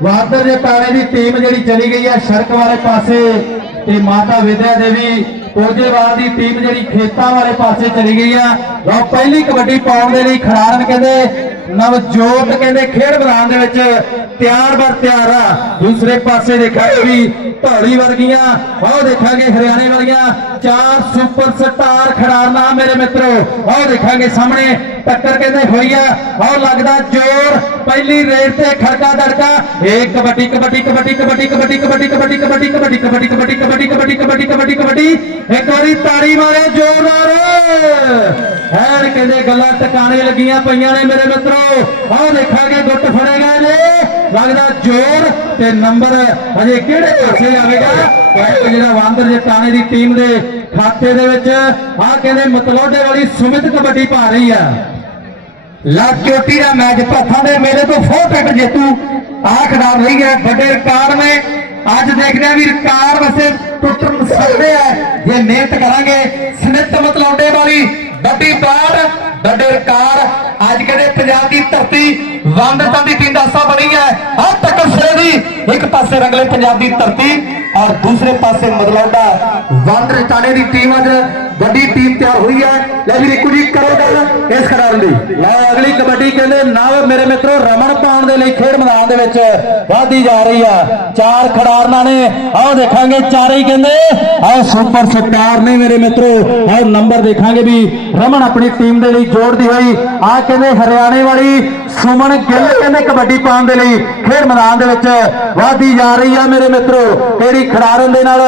ਵਾਦਰ ਦੇ ਤਾਣੇ ਦੀ ਟੀਮ ਜਿਹੜੀ ਚਲੀ ਗਈ ਆ ਸੜਕ ਵਾਲੇ ਪਾਸੇ ਤੇ ਮਾਤਾ ਵਿਦਿਆ ਦੇਵੀ, ਪੋਜੇਵਾਲ ਦੀ ਟੀਮ ਜਿਹੜੀ ਖੇਤਾਂ ਵਾਲੇ ਪਾਸੇ ਚਲੀ ਗਈ ਆ। ਲਓ ਪਹਿਲੀ ਕਬੱਡੀ ਪਾਉਣ ਦੇ ਲਈ ਖਿਡਾਰਨ ਕਹਿੰਦੇ ਨਵਜੋਤ ਕਹਿੰਦੇ ਖੇਡ ਮੈਦਾਨ ਦੇ ਵਿੱਚ ਤਿਆਰ ਬਰ ਤਿਆਰ ਆ ਦੂਸਰੇ ਪਾਸੇ ਦੇਖਾਂਗੇ ਵੀ ਢੋਲੀ ਵਰਗੀਆਂ ਆਓ ਦੇਖਾਂਗੇ ਹਰਿਆਣੇ ਵਰਗੀਆਂ ਚਾਰ ਸੁਪਰ ਸਟਾਰ ਖਿਡਾਰਨਾ ਮੇਰੇ ਮਿੱਤਰੋ ਆਓ ਦੇਖਾਂਗੇ ਸਾਹਮਣੇ ਟੱਕਰ ਕਹਿੰਦੇ ਹੋਈ ਆ ਆਓ ਲੱਗਦਾ ਜ਼ੋਰ ਪਹਿਲੀ ਰੇਡ ਤੇ ਖੜਕਾ ਦੜਕਾ ਇਹ ਕਬੱਡੀ ਕਬੱਡੀ ਕਬੱਡੀ ਕਬੱਡੀ ਕਬੱਡੀ ਕਬੱਡੀ ਕਬੱਡੀ ਕਬੱਡੀ ਕਬੱਡੀ ਕਬੱਡੀ ਕਬੱਡੀ ਕਬੱਡੀ ਕਬੱਡੀ ਕਬੱਡੀ ਕਬੱਡੀ ਕਬੱਡੀ ਇੱਕ ਵਾਰੀ ਤਾੜੀ ਮਾਰੇ ਜ਼ੋਰਦਾਰ ਐਨ ਕਹਿੰਦੇ ਗੱਲਾਂ ਟਿਕਾਣੇ ਲੱਗੀਆਂ ਪਈਆਂ ਨੇ ਮੇਰੇ ਮਿੱਤਰੋ। ਆਹ ਦੇਖਾਂਗੇ ਗੁੱਟ ਫੜੇ ਗਏ ਨੇ। ਲੱਗਦਾ ਜ਼ੋਰ ਤੇ ਨੰਬਰ ਅਜੇ ਕਿਹੜੇ ਪਾਸੇ ਆਵੇਗਾ? ਪੁਆਇੰਟ ਜਿਹੜਾ ਵਾਂਦਰ ਜੇ ਟਾਣੇ ਦੀ ਟੀਮ ਦੇ ਖਾਤੇ ਦੇ ਵਿੱਚ ਆ ਕਹਿੰਦੇ ਮਤਲੋਡੇ ਵਾਲੀ ਸੁਮਿਤ ਕਬੱਡੀ ਪਾ ਰਹੀ ਆ ਲਾ ਚੋਟੀ ਦਾ ਮੈਚ ਭੱਥਾਂ ਦੇ ਮੇਲੇ ਤੋਂ ਫੋਰ ਟੱਕ ਜੇਤੂ। ਆ ਖਿਡਾਰ ਰਹੀ ਹੈ ਵੱਡੇ ਰਿਕਾਰਡ ਨੇ। ਅੱਜ ਦੇਖਦੇ ਆ ਵੀ ਰਿਕਾਰਡ ਵਸੇ ਟੁੱਟਣ ਸਕਦੇ ਆ। ਜੇ ਮਿਹਨਤ ਕਰਾਂਗੇ ਸਨਿਤ ਮਤਲੌਡੇ ਵਾਲੀ ਵੱਡੀ ਬਾੜ ਵੱਡੇ ਰਿਕਾਰਡ ਅੱਜ ਕਹਿੰਦੇ ਪੰਜਾਬ ਦੀ ਧਰਤੀ ਵੰਡ ਦੀ ਟੀਮ ਦਾ ਹਿੱਸਾ ਬਣੀ ਹੈ। ਹਰ ਟੱਕਰ ਦੀ ਇੱਕ ਪਾਸੇ ਰੰਗਲੇ ਪੰਜਾਬ ਦੀ ਧਰਤੀ ਔਰ ਦੂਸਰੇ ਪਾਸੇ ਮਤਲੌਡਾ ਵੰਡ ਰਟਾਣੇ ਦੀ ਟੀਮ ਅੱਜ ਵੱਡੀ ਟੀਮ ਤਿਆਰ ਹੋਈ ਹੈ। ਲੈ ਵੀ ਰਿਕੂ ਜੀ ਕਰੋ ਗੱਲ। ਇਸ ਖਿਡਾਰਨ ਦੀ। ਲਓ ਅਗਲੀ ਕਬੱਡੀ ਕਹਿੰਦੇ, ਨਵ ਮੇਰੇ ਮਿੱਤਰੋ ਰਮਣ ਪਾਉਣ ਦੇ ਲਈ ਖੇਡ ਮੈਦਾਨ ਦੇ ਵਿੱਚ ਵਾਧੀ ਜਾ ਰਹੀ ਆ। ਚਾਰ ਖਿਡਾਰਨਾਂ ਨੇ, ਆਓ ਦੇਖਾਂਗੇ ਚਾਰੇ ਹੀ ਕਹਿੰਦੇ। ਆਓ ਸੁਪਰ ਸਟਾਰ ਨੇ ਮੇਰੇ ਮਿੱਤਰੋ। ਆਓ ਨੰਬਰ ਦੇਖਾਂਗੇ ਵੀ ਰਮਣ ਆਪਣੀ ਟੀਮ ਦੇ ਲਈ ਜੋੜਦੀ ਹੋਈ ਆ ਕਹਿੰਦੇ ਹਰਿਆਣੇ ਵਾਲੀ ਸੁਮਨ ਗਿੱਲ ਕਹਿੰਦੇ ਕਬੱਡੀ ਪਾਉਣ ਦੇ ਲਈ ਖੇਡ ਮੈਦਾਨ ਦੇ ਵਿੱਚ ਵਾਧੀ ਜਾ ਰਹੀ ਆ ਮੇਰੇ ਮਿੱਤਰੋ ਕਿਹੜੀ ਖਿਡਾਰਨ ਦੇ ਨਾਲ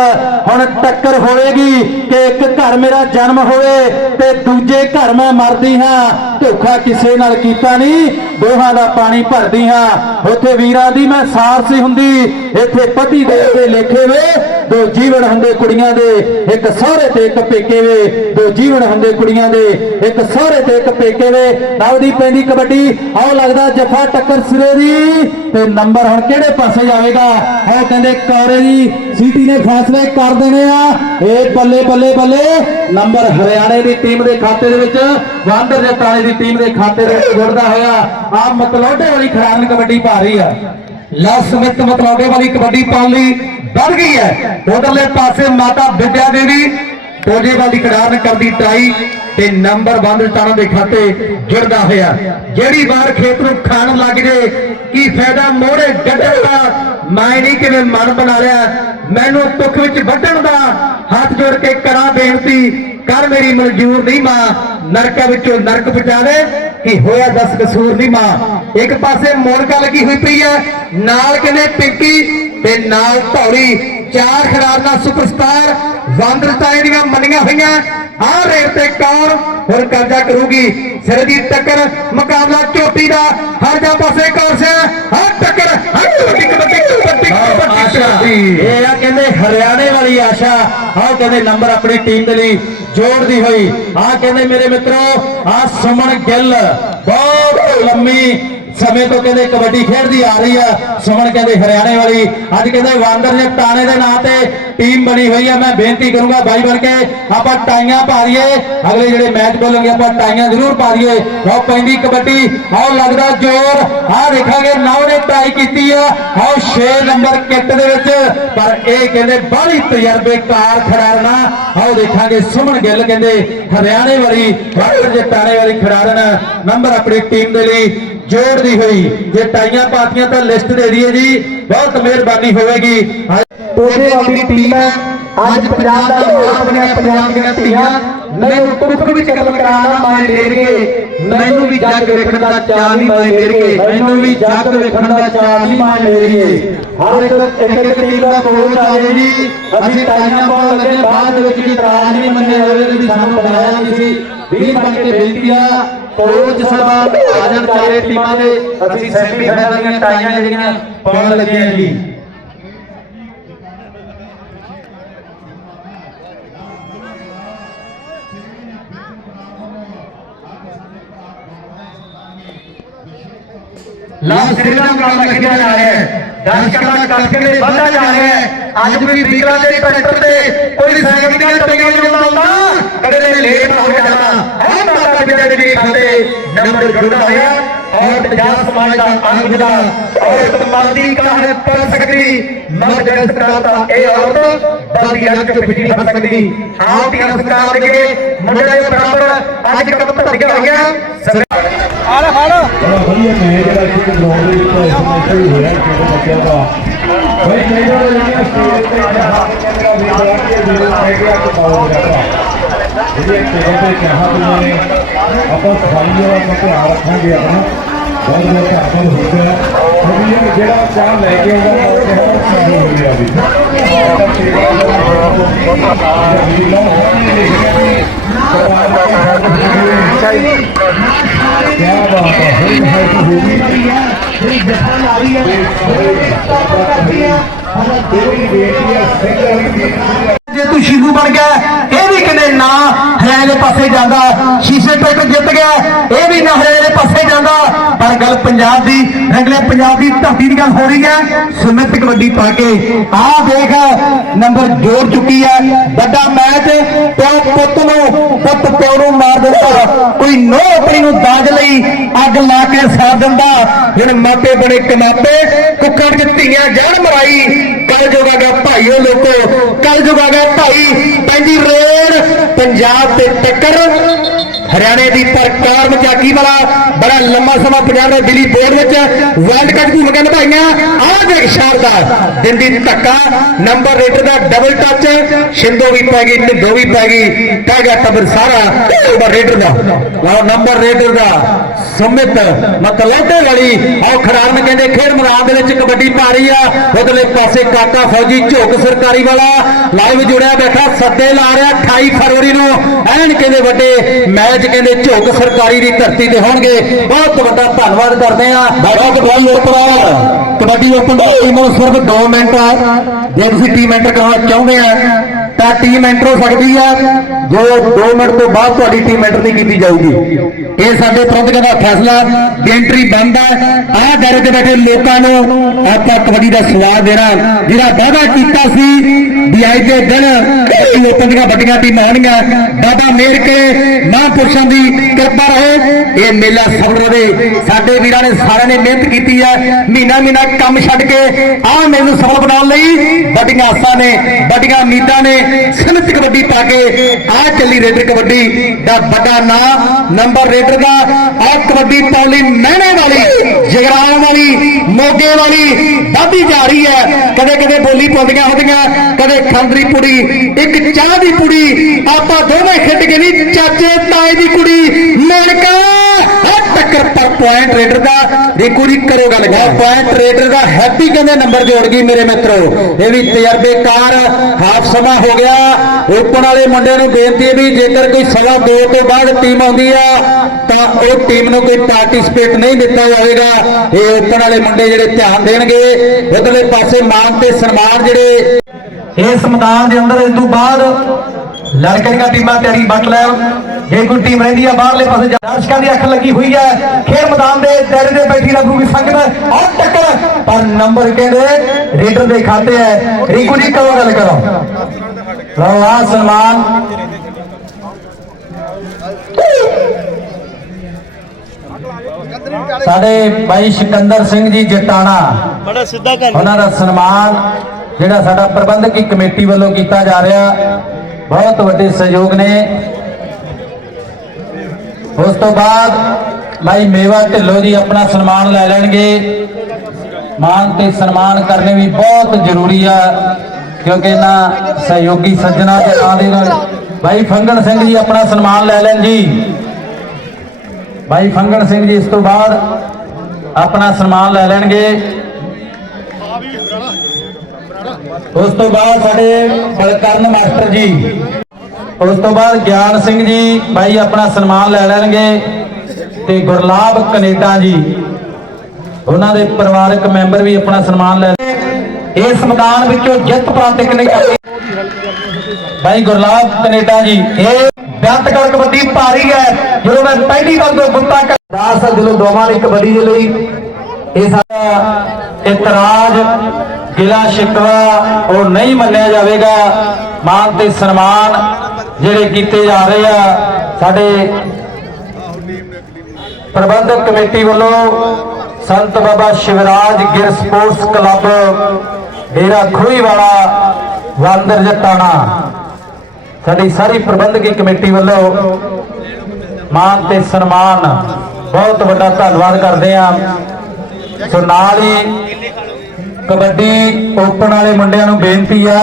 ਹੁਣ ਟੱਕਰ ਹੋਵੇਗੀ ਕਿ ਇੱਕ ਘਰ ਮੇਰਾ ਜਨਮ ਹੋਵੇ ਤੇ ਦੂਜੇ ਘਰ ਮੈਂ ਮਰਦੀ ਹਾਂ। ਧੋਖਾ ਕਿਸੇ ਨਾਲ ਕੀਤਾ ਨਹੀਂ, ਦੋਹਾਂ ਦਾ ਪਾਣੀ ਭਰਦੀ ਹਾਂ। ਉੱਥੇ ਵੀਰਾਂ ਦੀ ਮੈਂ ਸਾਰ ਸੀ ਹੁੰਦੀ, ਇੱਥੇ ਪਤੀ ਦੇ ਦੇ ਲੇਖੇ ਵੇ, ਦੋ ਜੀਵਨ ਹੁੰਦੇ ਕੁੜੀਆਂ ਦੇ, ਇੱਕ ਸਹੁਰੇ ਤੇ ਇੱਕ ਪੇਕੇ ਵੇ। ਦੋ ਜੀਵਨ ਹੁੰਦੇ ਕੁੜੀਆਂ ਦੇ, ਇੱਕ ਸਹੁਰੇ ਤੇ ਇੱਕ ਪੇਕੇ ਵੇ। ਨਵਦੀ ਪੈਂਦੀ ਕਬੱਡੀ, ਆਓ ਲੱਗਦਾ ਜਫਾ ਟੱਕਰ ਸਿਰੇ ਦੀ। ਤੇ ਨੰਬਰ ਹੁਣ ਕਿਹੜੇ ਪਾਸੇ ਜਾਵੇਗਾ? ਆਓ ਕਹਿੰਦੇ ਕੌਰੇ ਦੀ। ਸੀਟੀ ਨੇ ਫੈਸਲੇ ਕਰ ਦੇਣੇ ਆ। ਇਹ ਬੱਲੇ ਬੱਲੇ ਬੱਲੇ। ਨੰਬਰ ਹਰਿਆਣੇ ਦੀ ਟੀਮ ਦੇ ਖਾਤੇ ਦੇ ਵਿੱਚ, ਵਾਂਦਰ ਜਟਾਲੇ ਦੀ ਟੀਮ ਦੇ ਖਾਤੇ ਦੇ ਵਿੱਚ ਜੁੜਦਾ ਹੋਇਆ। ਆ ਮਤਲੌਡੇ ਵਾਲੀ ਖਿਡਾਰਨ ਕਬੱਡੀ ਪਾ ਰਹੀ ਆ। ਲਸ ਮਿੱਤ ਮਤਲੌਡੇ ਵਾਲੀ ਕਬੱਡੀ ਪਾਉਣ ਲਈ ਵੱਧ ਗਈ ਹੈ। ਉਧਰਲੇ ਪਾਸੇ ਮਾਤਾ ਵਿਦਿਆ ਦੇਵੀ ਟੋਜੇਵਾਲ ਦੀ ਖਿਡਾਰਨ ਕਰਦੀ ਟਰਾਈ। ਤੇ ਨੰਬਰ ਬੰਦ ਟਾਣਾ ਦੇ ਖਾਤੇ ਜੁੜਦਾ ਹੋਇਆ। ਜਿਹੜੀ ਵਾਰ ਖੇਤ ਨੂੰ ਖਾਣ ਲੱਗ ਜੇ, ਕੀ ਫਾਇਦਾ ਮੋਹਰੇ ਗੱਡਣ ਦਾ? ਮੈਂ ਨਹੀਂ ਕਿਵੇਂ ਮਨ ਬਣਾ ਲਿਆ। ਮੈਨੂੰ ਦੁੱਖ ਵਿੱਚ ਵੱਢਣ ਦਾ ਹੱਥ ਜੋੜ ਕੇ ਕਰਾਂ ਬੇਨਤੀ। ਕਰ ਮੇਰੀ ਮਨਜ਼ੂਰ ਨਹੀਂ ਮਾਂ। ਨਰਕਾਂ ਵਿੱਚੋਂ ਨਰਕ ਬਚਾ ਕਿ ਹੋਇਆ ਦਸ ਕਸੂਰ ਨਹੀਂ ਮਾਂ। ਇੱਕ ਪਾਸੇ ਮੋਨਕਾ ਲੱਗੀ ਹੋਈ ਪਈ ਹੈ? ਨਾਲ ਕਹਿੰਦੇ, ਪਿੰਕੀ ਤੇ ਨਾਲ ਧੌਲੀ ਚਾਰ ਖਿਡਾਰਨਾ ਸੁਪਰਸਟਾਰ ਵਾਂਦਰਤਾਏ ਦੀਆਂ ਮੰਨੀਆਂ ਹੋਈਆਂ ਆਹ ਰੇਟ ਤੇ ਕੌਣ? ਹੁਣ ਕਬਜ਼ਾ ਕਰੂਗੀ। ਸਿਰ ਦੀ ਟੱਕਰ ਮੁਕਾਬਲਾ ਚੋਟੀ ਦਾ ਹਰ ਜਾ ਪਾਸੇ ਕੌਰਸਿਆ ਹਰ ਟੱਕਰ ਹਰ ਕਬੱਡੀ ਕਬੱਡੀ ਕਬੱਡੀ। ਕਬੱਡੀ ਇਹ ਆ ਕਹਿੰਦੇ ਹਰਿਆਣੇ ਵਾਲੀ ਆਸ਼ਾ। ਆਹ ਕਹਿੰਦੇ ਨੰਬਰ ਆਪਣੀ ਟੀਮ ਦੇ ਲਈ ਜੋੜਦੀ ਹੋਈ। ਆਹ ਕਹਿੰਦੇ ਮੇਰੇ ਮਿੱਤਰੋ ਆਹ ਸੁਮਨ ਗਿੱਲ ਬਹੁਤ ਲੰਮੀ ਸਮੇਂ ਤੋਂ ਕਹਿੰਦੇ ਕਬੱਡੀ ਖੇਡਦੀ ਆ ਰਹੀ ਆ। ਸੁਮਨ ਕਹਿੰਦੇ ਹਰਿਆਣੇ ਵਾਲੀ। ਅੱਜ ਕਹਿੰਦੇ ਵਾਂਦਰ ਜੇ ਟਾਣੇ ਦੇ ਨਾਂ ਤੇ ਟੀਮ ਬਣੀ ਹੋਈ ਆ। ਮੈਂ ਬੇਨਤੀ ਕਰੂੰਗਾ ਬਾਈ ਬਣ ਕੇ ਆਪਾਂ ਟਾਈਆਂ ਪਾ ਦਈਏ। ਅਗਲੇ ਜਿਹੜੇ ਮੈਚ ਬੋਲਣਗੇ, ਆਪਾਂ ਟਾਈਆਂ ਜ਼ਰੂਰ ਪਾ ਦਈਏ। ਆਓ ਪੈਂਦੀ ਕਬੱਡੀ। ਆਓ ਲੱਗਦਾ ਜ਼ੋਰ। ਆਹ ਦੇਖਾਂਗੇ, ਨੌ ਨੇ ਟਰਾਈ ਕੀਤੀ ਆ। ਆਓ 6 ਨੰਬਰ ਕਿੱਟ ਦੇ ਵਿੱਚ। ਪਰ ਇਹ ਕਹਿੰਦੇ ਬਾਹਲੀ ਤਜਰਬੇਕਾਰ ਖਿਡਾਰਨਾ ਆਓ ਦੇਖਾਂਗੇ, ਸੁਮਨ ਗਿੱਲ ਕਹਿੰਦੇ ਹਰਿਆਣੇ ਵਾਲੀ ਵਾਂਦਰ ਜੇ ਟਾਣੇ ਵਾਲੀ ਖਿਡਾਰਨ ਨੰਬਰ ਆਪਣੀ ਟੀਮ ਦੇ ਲਈ। ਜੋੜਦੀ ਹੋਈ। ਜੇ ਟਾਈਆਂ ਪਾਤੀਆਂ ਤਾਂ ਲਿਸਟ ਦੇ ਦਈਏ ਜੀ। ਬਹੁਤ ਮਿਹਰਬਾਨੀ ਹੋਵੇਗੀ। ਉਹਦੇ ਵਾਲੀ ਟੀਮ ਹੈ ਅੱਜ ਪੰਜਾਬ ਦਾ ਲੋਕ ਬਣਿਆ ਪੰਜਾਬ ਦੀਆਂ ਧੀਆਂ। ਮੈਨੂੰ ਤੁਖ ਵਿੱਚ ਕਦਮ ਕਰਾਣਾ ਮੈਂ ਮੇਰ ਕੇ ਮੈਨੂੰ ਵੀ ਜੱਗ ਵੇਖਣ ਦਾ ਚਾਅ ਨਹੀਂ ਮੈਂ ਮੇਰ ਕੇ ਮੈਨੂੰ ਵੀ ਜੱਗ ਵੇਖਣ ਦਾ ਚਾਅ ਨਹੀਂ ਮੈਂ ਮੇਰ ਕੇ। ਹਰ ਇੱਕ ਇੱਕ ਇੱਕ ਟੀਮ ਦਾ ਕੋਚ ਆਵੇ ਜੀ ਅਸੀਂ ਟਾਈਆਂ ਪਾਉਣ ਲੱਗੇ ਬਾਅਦ ਦੇ ਵਿੱਚ ਵੀ ਇਤਰਾਜ਼ ਨਹੀਂ ਮੰਨਿਆ ਹੋਵੇ ਵੀ ਸਾਨੂੰ ਬਣਾਇਆ ਨਹੀਂ ਸੀ। ਵੀ ਬਣ ਕੇ ਬੇਨਤੀ ਆ ਕੋਚ ਸਾਹਿਬਾਨ ਆ ਜਾਣ ਚਾਰੇ ਟੀਮਾਂ ਦੇ, ਅਸੀਂ ਸੈਮੀ ਦੀਆਂ ਟਾਈਆਂ ਜਿਹੜੀਆਂ ਪਾਉਣ ਲੱਗੇ ਆ ਜੀ। ਲਾਲ ਸ੍ਰੀਰਾਮ ਕਾਲ ਲਿਖਿਆ ਜਾ ਰਿਹਾ ਹੈ ਦਰਸ਼ਕਾਂ ਦਾ ਕੱਟ ਕੇ ਵਧਦਾ ਜਾ ਰਿਹਾ ਹੈ ਅੱਜ ਵੀ ਵੀਰਾਂ ਦੇ ਟਰੈਕਟਰ ਤੇ ਕੋਈ ਸਾਈਕਲ ਦੀਆਂ ਟੱਲੀਆਂ ਜੁੜਦਾ ਹੁੰਦਾ ਕਦੇ ਲੇਟ ਹੋ ਜਾਂਦਾ ਹੈ ਮਾਤਾ ਪਿਤਾ ਦੇ ਵੀ ਖਾਤੇ ਨੰਬਰ ਜੁੜਦਾ ਹੋਇਆ ਔਰ ਪੰਜਾਬ ਸਮਾਜ ਦਾ ਅੰਗ ਜਿਹੜਾ ਔਰਤ ਮਰਦੀ ਕਾਹਨ ਕਰ ਸਕਦੀ ਮਰਦ ਜਨਸ ਕਰਾਤਾ ਇਹ ਔਰਤ ਬਲਦੀ ਅੱਗ ਚ ਬਿਜਲੀ ਹੋ ਸਕਦੀ ਆਪ ਦੀ ਸੰਸਕਾਰ ਦੇ ਮੁੰਡੇ ਦੇ ਬਰਾਬਰ ਅੱਜ ਕਦਮ ਧੱਜਿਆ ਹੋਇਆ ਬੜਾ ਵਧੀਆ ਮੈਚ ਜਿਹੜਾ ਕਿ ਗਰਾਊਂਡ ਦੇ ਵਿੱਚ ਇੰਟਰਨੈਸ਼ਨਲ ਹੋਇਆ ਜਿਹੜੇ ਬੱਚਿਆਂ ਦਾ। ਬਈ ਕਈ ਵਾਰ ਜਿਹੜੀਆਂ ਸਟੇਜ ਤੇ ਜਹਾਜ਼ ਕਹਿੰਦਾ ਵੀ ਬੜਾ ਕਿ ਵੀਡੀਓ ਕਹਿ ਗਿਆ ਕਿ ਪਾਉ ਰਿਹਾ ਜਿਹੜੇ ਟੇਬਲ ਤੇ ਚਾਹਾਂ ਨੇ। ਆਪਾਂ ਸਫ਼ਾਈ ਦਾ ਧਿਆਨ ਰੱਖਾਂਗੇ ਆਪਣਾ। ਬਹੁਤ ਬਹੁਤ ਧਿਆਨ ਹੋ ਗਿਆ। ਸਰੀਰ ਜਿਹੜਾ ਚਾਹ ਲੈ ਕੇ ਆਉਂਦਾ ਉਹ ਬਹੁਤ ਸੰਭੂ ਹੋ ਗਿਆ ਜੀ ਕਿਆ ਬਾਤ ਹੈ ਹੋਈ ਹੈ ਕਿ ਹੋ ਗਈ ਇਹ ਜਹਾਨ ਆ ਰਹੀ ਹੈ ਇਹ ਕਰਦੀਆਂ ਹਮਾਰਾ ਦੇਵੀ ਬੇਟੀ ਹੈ ਸਿੰਘ ਵਾਲੀ ਬੇਟੀ ਹੈ ਜੇ ਤੂੰ ਸ਼ੀਗੂ ਬਣ ਗਿਆ, ਇਹ ਵੀ ਕਹਿੰਦੇ ਨਾ ਹਰਿਆਣੇ ਦੇ ਪਾਸੇ ਜਾਂਦਾ, ਸ਼ੀਸ਼ੇ ਟਰੈਕਟਰ ਜਿੱਤ ਗਿਆ, ਇਹ ਵੀ ਨਾ ਹਰਿਆਣੇ ਦੇ ਪਾਸੇ ਜਾਂਦਾ। ਪਰ ਗੱਲ ਪੰਜਾਬ ਦੀ, ਰੰਗਲੇ ਪੰਜਾਬ ਦੀ ਧਰਤੀ ਦੀ ਗੱਲ ਹੋ ਰਹੀ ਹੈ ਸੁਮਿਤ ਕਬੱਡੀ ਪਾ ਕੇ। ਆਹ ਦੇਖ, ਨੰਬਰ ਜੋੜ ਚੁੱਕੀ ਹੈ, ਵੱਡਾ ਮੈਚ, ਪਿਓ ਪੁੱਤ ਨੂੰ, ਪੁੱਤ ਪਿਓ ਨੂੰ ਮਾਰ ਦਿੰਦਾ। ਕੋਈ ਨੋ ਆਪਣੀ ਨੂੰ ਦਾਜ ਲਈ ਅੱਗ ਲਾ ਕੇ ਸਾੜ ਦਿੰਦਾ। ਜਿਹੜੇ ਮਾਪੇ ਬਣੇ ਕਮਾਪੇ ਕੁੱਕੜ ਚ ਧੀਆਂ ਜੜ ਮਰਾਈ ਕੱਲ ਜੋਗਾਗਾ ਭਾਈਓ ਲੋਕੋ ਕੱਲ ਜੋਗਾਗਾ ਭਾਈ ਪੈਂਦੀ ਰੇਡ ਪੰਜਾਬ ਤੇ ਟੱਕਰ। ਹਰਿਆਣੇ ਦੀ ਪ੍ਰਕਾਰ ਮਚਾਕੀ ਵਾਲਾ? ਬੜਾ ਲੰਮਾ ਸਮਾਂ ਪੰਜਾਬ ਦੇ ਦਿੱਲੀ ਬੋਰਡ ਵਿੱਚ ਵਰਲਡ ਕੱਪ ਦੀ ਭੂਮਿਕਾ ਨਿਭਾਈਆਂ। ਆਹ ਦੇਖ ਸ਼ਾਨਦਾਰ। ਦਿੰਦੀ ਧੱਕਾ ਨੰਬਰ ਰੇਟਰ ਦਾ ਡਬਲ ਟੱਚ ਸ਼ਿੰਦੋ ਵੀ ਪੈ ਗਈ, ਢਿੱਡੋ ਵੀ ਪੈ ਗਈ, ਪੈ ਗਿਆ ਟੱਬਰ ਸਾਰਾ। ਨੰਬਰ ਰੇਟਰ ਦਾ। ਲਓ ਨੰਬਰ ਰੇਟਰ ਦਾ ਸੁਮਿਤ ਮਕਲੌਟੇ ਵਾਲੀ ਆਹ ਖਿਡਾਰਨ ਕਹਿੰਦੇ ਖੇਡ ਮੈਦਾਨ ਦੇ ਵਿੱਚ ਕਬੱਡੀ ਪਾ ਰਹੀ ਆ। ਉਧਰਲੇ ਪਾਸੇ ਕਾਕਾ ਫੌਜੀ ਝੋਕ ਸਰਕਾਰੀ ਵਾਲਾ ਲਾਈਵ ਜੁੜਿਆ ਬੈਠਾ, ਸੱਦੇ ਲਾ ਰਿਹਾ 28 ਫਰਵਰੀ ਨੂੰ। ਐਨ ਕਹਿੰਦੇ ਵੱਡੇ ਮੈਚ ਕਹਿੰਦੇ ਝੋਕ ਸਰਕਾਰੀ ਦੀ ਧਰਤੀ ਤੇ ਹੋਣਗੇ। ਬਹੁਤ ਵੱਡਾ ਧੰਨਵਾਦ ਕਰਦੇ ਆ ਬਹੁਤ ਬਹੁਤ ਉਪਰ ਕਬੱਡੀ ਓਪਨ ਦਾ ਟੀਮ ਸਿਰਫ 2 ਮਿੰਟ ਜੇ ਤੁਸੀਂ ਟੀਮ ਐਂਟਰ ਕਰਾਉਣਾ ਚਾਹੁੰਦੇ ਆ ਤਾਂ ਟੀਮ ਐਂਟਰ ਹੋ ਸਕਦੀ ਆ। ਜੋ 2 ਮਿੰਟ ਤੋਂ ਬਾਅਦ ਤੁਹਾਡੀ ਟੀਮ ਐਂਟਰ ਨਹੀਂ ਕੀਤੀ ਜਾਊਗੀ। ਇਹ ਸਾਡੇ ਪ੍ਰਬੰਧਕਾਂ ਦਾ ਫੈਸਲਾ। ਐਂਟਰੀ ਬੰਦ ਆ। ਆਹ ਦਰ ਤੇ ਬੈਠੇ ਲੋਕਾਂ ਨੂੰ ਆਪਾਂ ਕਬੱਡੀ ਦਾ ਸਵਾਦ ਦੇਣਾ। ਜਿਹੜਾ ਵਾਅਦਾ ਕੀਤਾ ਸੀ ਵੀ ਅੱਜ ਦੇ ਦਿਨ ਲੋਕਾਂ ਦੀਆਂ ਵੱਡੀਆਂ ਟੀਮਾਂ ਆਉਣਗੀਆਂ। ਬਾਬਾ ਮੇਰ ਕੇ ਮਹਾਂਪੁਰਸ਼ਾਂ ਦੀ ਕਿਰਪਾ ਰਹੇ। ਇਹ ਮੇਲਾ ਸਫਲ ਰਹੇ। ਸਾਡੇ ਵੀਰਾਂ ਨੇ ਸਾਰਿਆਂ ਨੇ ਮਿਹਨਤ ਕੀਤੀ ਹੈ ਮਹੀਨਾ ਮਹੀਨਾ ਕੰਮ ਛੱਡ ਕੇ ਆਹ ਮੈਨੂੰ ਸਫਲ ਬਣਾਉਣ ਲਈ ਵੱਡੀਆਂ ਆਸਾਂ ਨੇ, ਵੱਡੀਆਂ ਉਮੀਦਾਂ ਨੇ ਸਿਮਤ ਕਬੱਡੀ ਪਾ ਕੇ ਆਹ ਚੱਲੀ ਰੇਡਰ ਕਬੱਡੀ ਦਾ ਵੱਡਾ ਨਾਂ ਨੰਬਰ ਰੇਡਰ ਦਾ, ਆਹ ਕਬੱਡੀ ਪਾਉਣ ਮਹਿਣੇ ਵਾਲੀ, ਜਗਰਾਉਂ ਵਾਲੀ, ਮੋਗੇ ਵਾਲੀ ਵੱਧਦੀ ਜਾ ਰਹੀ ਹੈ। ਕਦੇ ਕਦੇ ਬੋਲੀ ਪਾਉਂਦੀਆਂ ਹੁੰਦੀਆਂ, ਕਦੇ ਖੰਦਰੀ ਪੁੜੀ, ਇੱਕ ਚਾਹ ਦੀ ਪੁੜੀ, ਆਪਾਂ ਦੋਵੇਂ ਖੇਡ ਕੇ ਨਹੀਂ, ਚਾਚੇ ਤਾਏ ਦੀ ਕੁੜੀ ਮਿਲਕਾ ਟੱਕਰ ਪਰ ਪੁਆਇੰਟ ਰੇਡਰ ਦਾ ਦੇਖੋ ਜੀ ਕਰੋ ਗੱਲ ਕਰ ਪੁਆਇੰਟ ਰੇਡਰ ਦਾ ਹੈਪੀ ਕਹਿੰਦੇ ਨੰਬਰ ਜੋੜ ਗਈ ਮੇਰੇ ਮਿੱਤਰੋ। ਇਹ ਵੀ ਤਜਰਬੇਕਾਰ ਹਾਫ ਸਮਾਂ ਹੋ ਗਿਆ। ਓਪਨ ਵਾਲੇ ਮੁੰਡੇ ਨੂੰ ਬੇਨਤੀ ਹੈ ਵੀ ਜੇਕਰ ਕੋਈ ਸਵਾ ਦੋ ਤੋਂ ਬਾਅਦ ਟੀਮ ਆਉਂਦੀ ਆ, ਤਾਂ ਉਹ ਟੀਮ ਨੂੰ ਕੋਈ ਪਾਰਟਿਸਿਪੇਟ ਨਹੀਂ ਦਿੱਤਾ ਜਾਵੇਗਾ। ਇਹ ਓਪਨ ਵਾਲੇ ਮੁੰਡੇ ਜਿਹੜੇ ਧਿਆਨ ਦੇਣਗੇ। ਉਧਰਲੇ ਪਾਸੇ ਮਾਨ ਤੇ ਸਨਮਾਨ ਜਿਹੜੇ ਇਸ ਮੈਦਾਨ ਦੇ ਅੰਦਰ, ਇਸ ਤੋਂ ਬਾਅਦ ਲੜਕੇ ਦੀਆਂ ਟੀਮਾਂ ਤਿਆਰੀ ਬੱਟ ਲੈਣ। ਜੇ ਕੋਈ ਟੀਮ ਰਹਿੰਦੀ ਆ ਬਾਹਰਲੇ ਪਾਸੇ ਦਰਸ਼ਕਾਂ ਦੀ ਅੱਖ ਲੱਗੀ ਹੋਈ ਹੈ ਖੇਡ ਮੈਦਾਨ ਦੇ ਦਾਇਰੇ ਦੇ ਬੈਠੀ ਲੱਗੂਗੀ ਸੰਗਤ ਔਰ ਟੱਕਰ। ਪਰ ਨੰਬਰ ਕਹਿੰਦੇ ਰੇਡਰ ਦੇ ਖਾਤੇ ਹੈ ਰੀਕੂ ਜੀ ਕਰੋ ਗੱਲ ਕਰੋ। ਲਓ ਆ ਸਨਮਾਨ। ਸਾਡੇ ਭਾਈ ਸਿਕੰਦਰ ਸਿੰਘ ਜੀ ਜਟਾਣਾ। ਬੜਾ ਸਿੱਧਾ ਕਰ ਉਹਨਾਂ ਦਾ ਸਨਮਾਨ ਜਿਹੜਾ ਸਾਡਾ ਪ੍ਰਬੰਧਕੀ ਕਮੇਟੀ ਵੱਲੋਂ ਕੀਤਾ ਜਾ ਰਿਹਾ। ਬਹੁਤ ਵੱਡੇ ਸਹਿਯੋਗ ਨੇ। ਉਸ ਤੋਂ ਬਾਅਦ ਭਾਈ ਮੇਵਾ ਢਿੱਲੋਂ ਜੀ ਆਪਣਾ ਸਨਮਾਨ ਲੈ ਲੈਣਗੇ। ਮਾਨ ਤੇ ਸਨਮਾਨ ਕਰਨੇ ਵੀ ਬਹੁਤ ਜ਼ਰੂਰੀ ਆ, ਕਿਉਂਕਿ ਇਹਨਾਂ ਸਹਿਯੋਗੀ ਸੱਜਣਾ ਦੇ ਨਾਂ ਦੇ ਨਾਲ ਭਾਈ ਫੰਗਣ ਸਿੰਘ ਜੀ ਆਪਣਾ ਸਨਮਾਨ ਲੈ ਲੈਣ ਜੀ। ਭਾਈ ਫੰਗਣ ਸਿੰਘ ਜੀ ਇਸ ਤੋਂ ਬਾਅਦ ਆਪਣਾ ਸਨਮਾਨ ਲੈ ਲੈਣਗੇ। ਉਸ ਤੋਂ ਬਾਅਦ ਸਾਡੇ ਬਲਕਰਨ ਮਾਸਟਰ ਜੀ। ਉਸ ਤੋਂ ਬਾਅਦ ਗਿਆਨ ਸਿੰਘ ਜੀ ਭਾਈ ਆਪਣਾ ਸਨਮਾਨ ਲੈ ਲੈਣਗੇ ਤੇ ਗੁਰਲਾਬ ਕੈਨੇਡਾ ਜੀ, ਉਹਨਾਂ ਦੇ ਪਰਿਵਾਰਕ ਮੈਂਬਰ ਵੀ ਆਪਣਾ ਸਨਮਾਨ ਲੈ ਇਸ ਮੈਦਾਨ ਵਿੱਚੋਂ ਜਿੱਤ ਪ੍ਰਾਪਤ ਕਰਨੀ ਭਾਈ ਗੁਰਲਾਬ ਕਨੇਡਾ ਜੀ, ਇਹ ਬਿਆੰਤਗੜ ਕਬੱਡੀ ਭਾਰੀ ਹੈ, ਜਦੋਂ ਮੈਂ ਪਹਿਲੀ ਵਾਰ ਤੋਂ ਗੁੱਤਾ ਦਾਸ ਦਿਲੋਂ ਦੋਵਾਂ ਲਈ ਕਬੱਡੀ ਦੇ ਲਈ। ਇਹ ਸਾਡਾ ਇਤਰਾਜ਼, ਗਿਲਾ ਸ਼ਿਕਵਾ, ਉਹ ਨਹੀਂ ਮੰਨਿਆ ਜਾਵੇਗਾ। ਮਾਨ ਤੇ ਸਨਮਾਨ ਜਿਹੜੇ ਕੀਤੇ ਜਾ ਰਹੇ ਆ, ਸਾਡੇ ਪ੍ਰਬੰਧਕ ਕਮੇਟੀ ਵੱਲੋਂ ਸੰਤ ਬਾਬਾ ਸ਼ਿਵਰਾਜ ਗਿਰ ਸਪੋਰਟਸ ਕਲੱਬ ਡੇਰਾ ਖੋਈ ਵਾਲਾ ਵਾਂਦਰ ਜਟਾਣਾ। ਸਾਡੀ ਸਾਰੀ ਪ੍ਰਬੰਧਕੀ ਕਮੇਟੀ ਵੱਲੋਂ ਮਾਨ ਤੇ ਸਨਮਾਨ, ਬਹੁਤ ਵੱਡਾ ਧੰਨਵਾਦ ਕਰਦੇ ਆ ਸੋ ਨਾਲ ਹੀ ਕਬੱਡੀ ਓਪਨ ਵਾਲੇ ਮੁੰਡਿਆਂ ਨੂੰ ਬੇਨਤੀ ਆ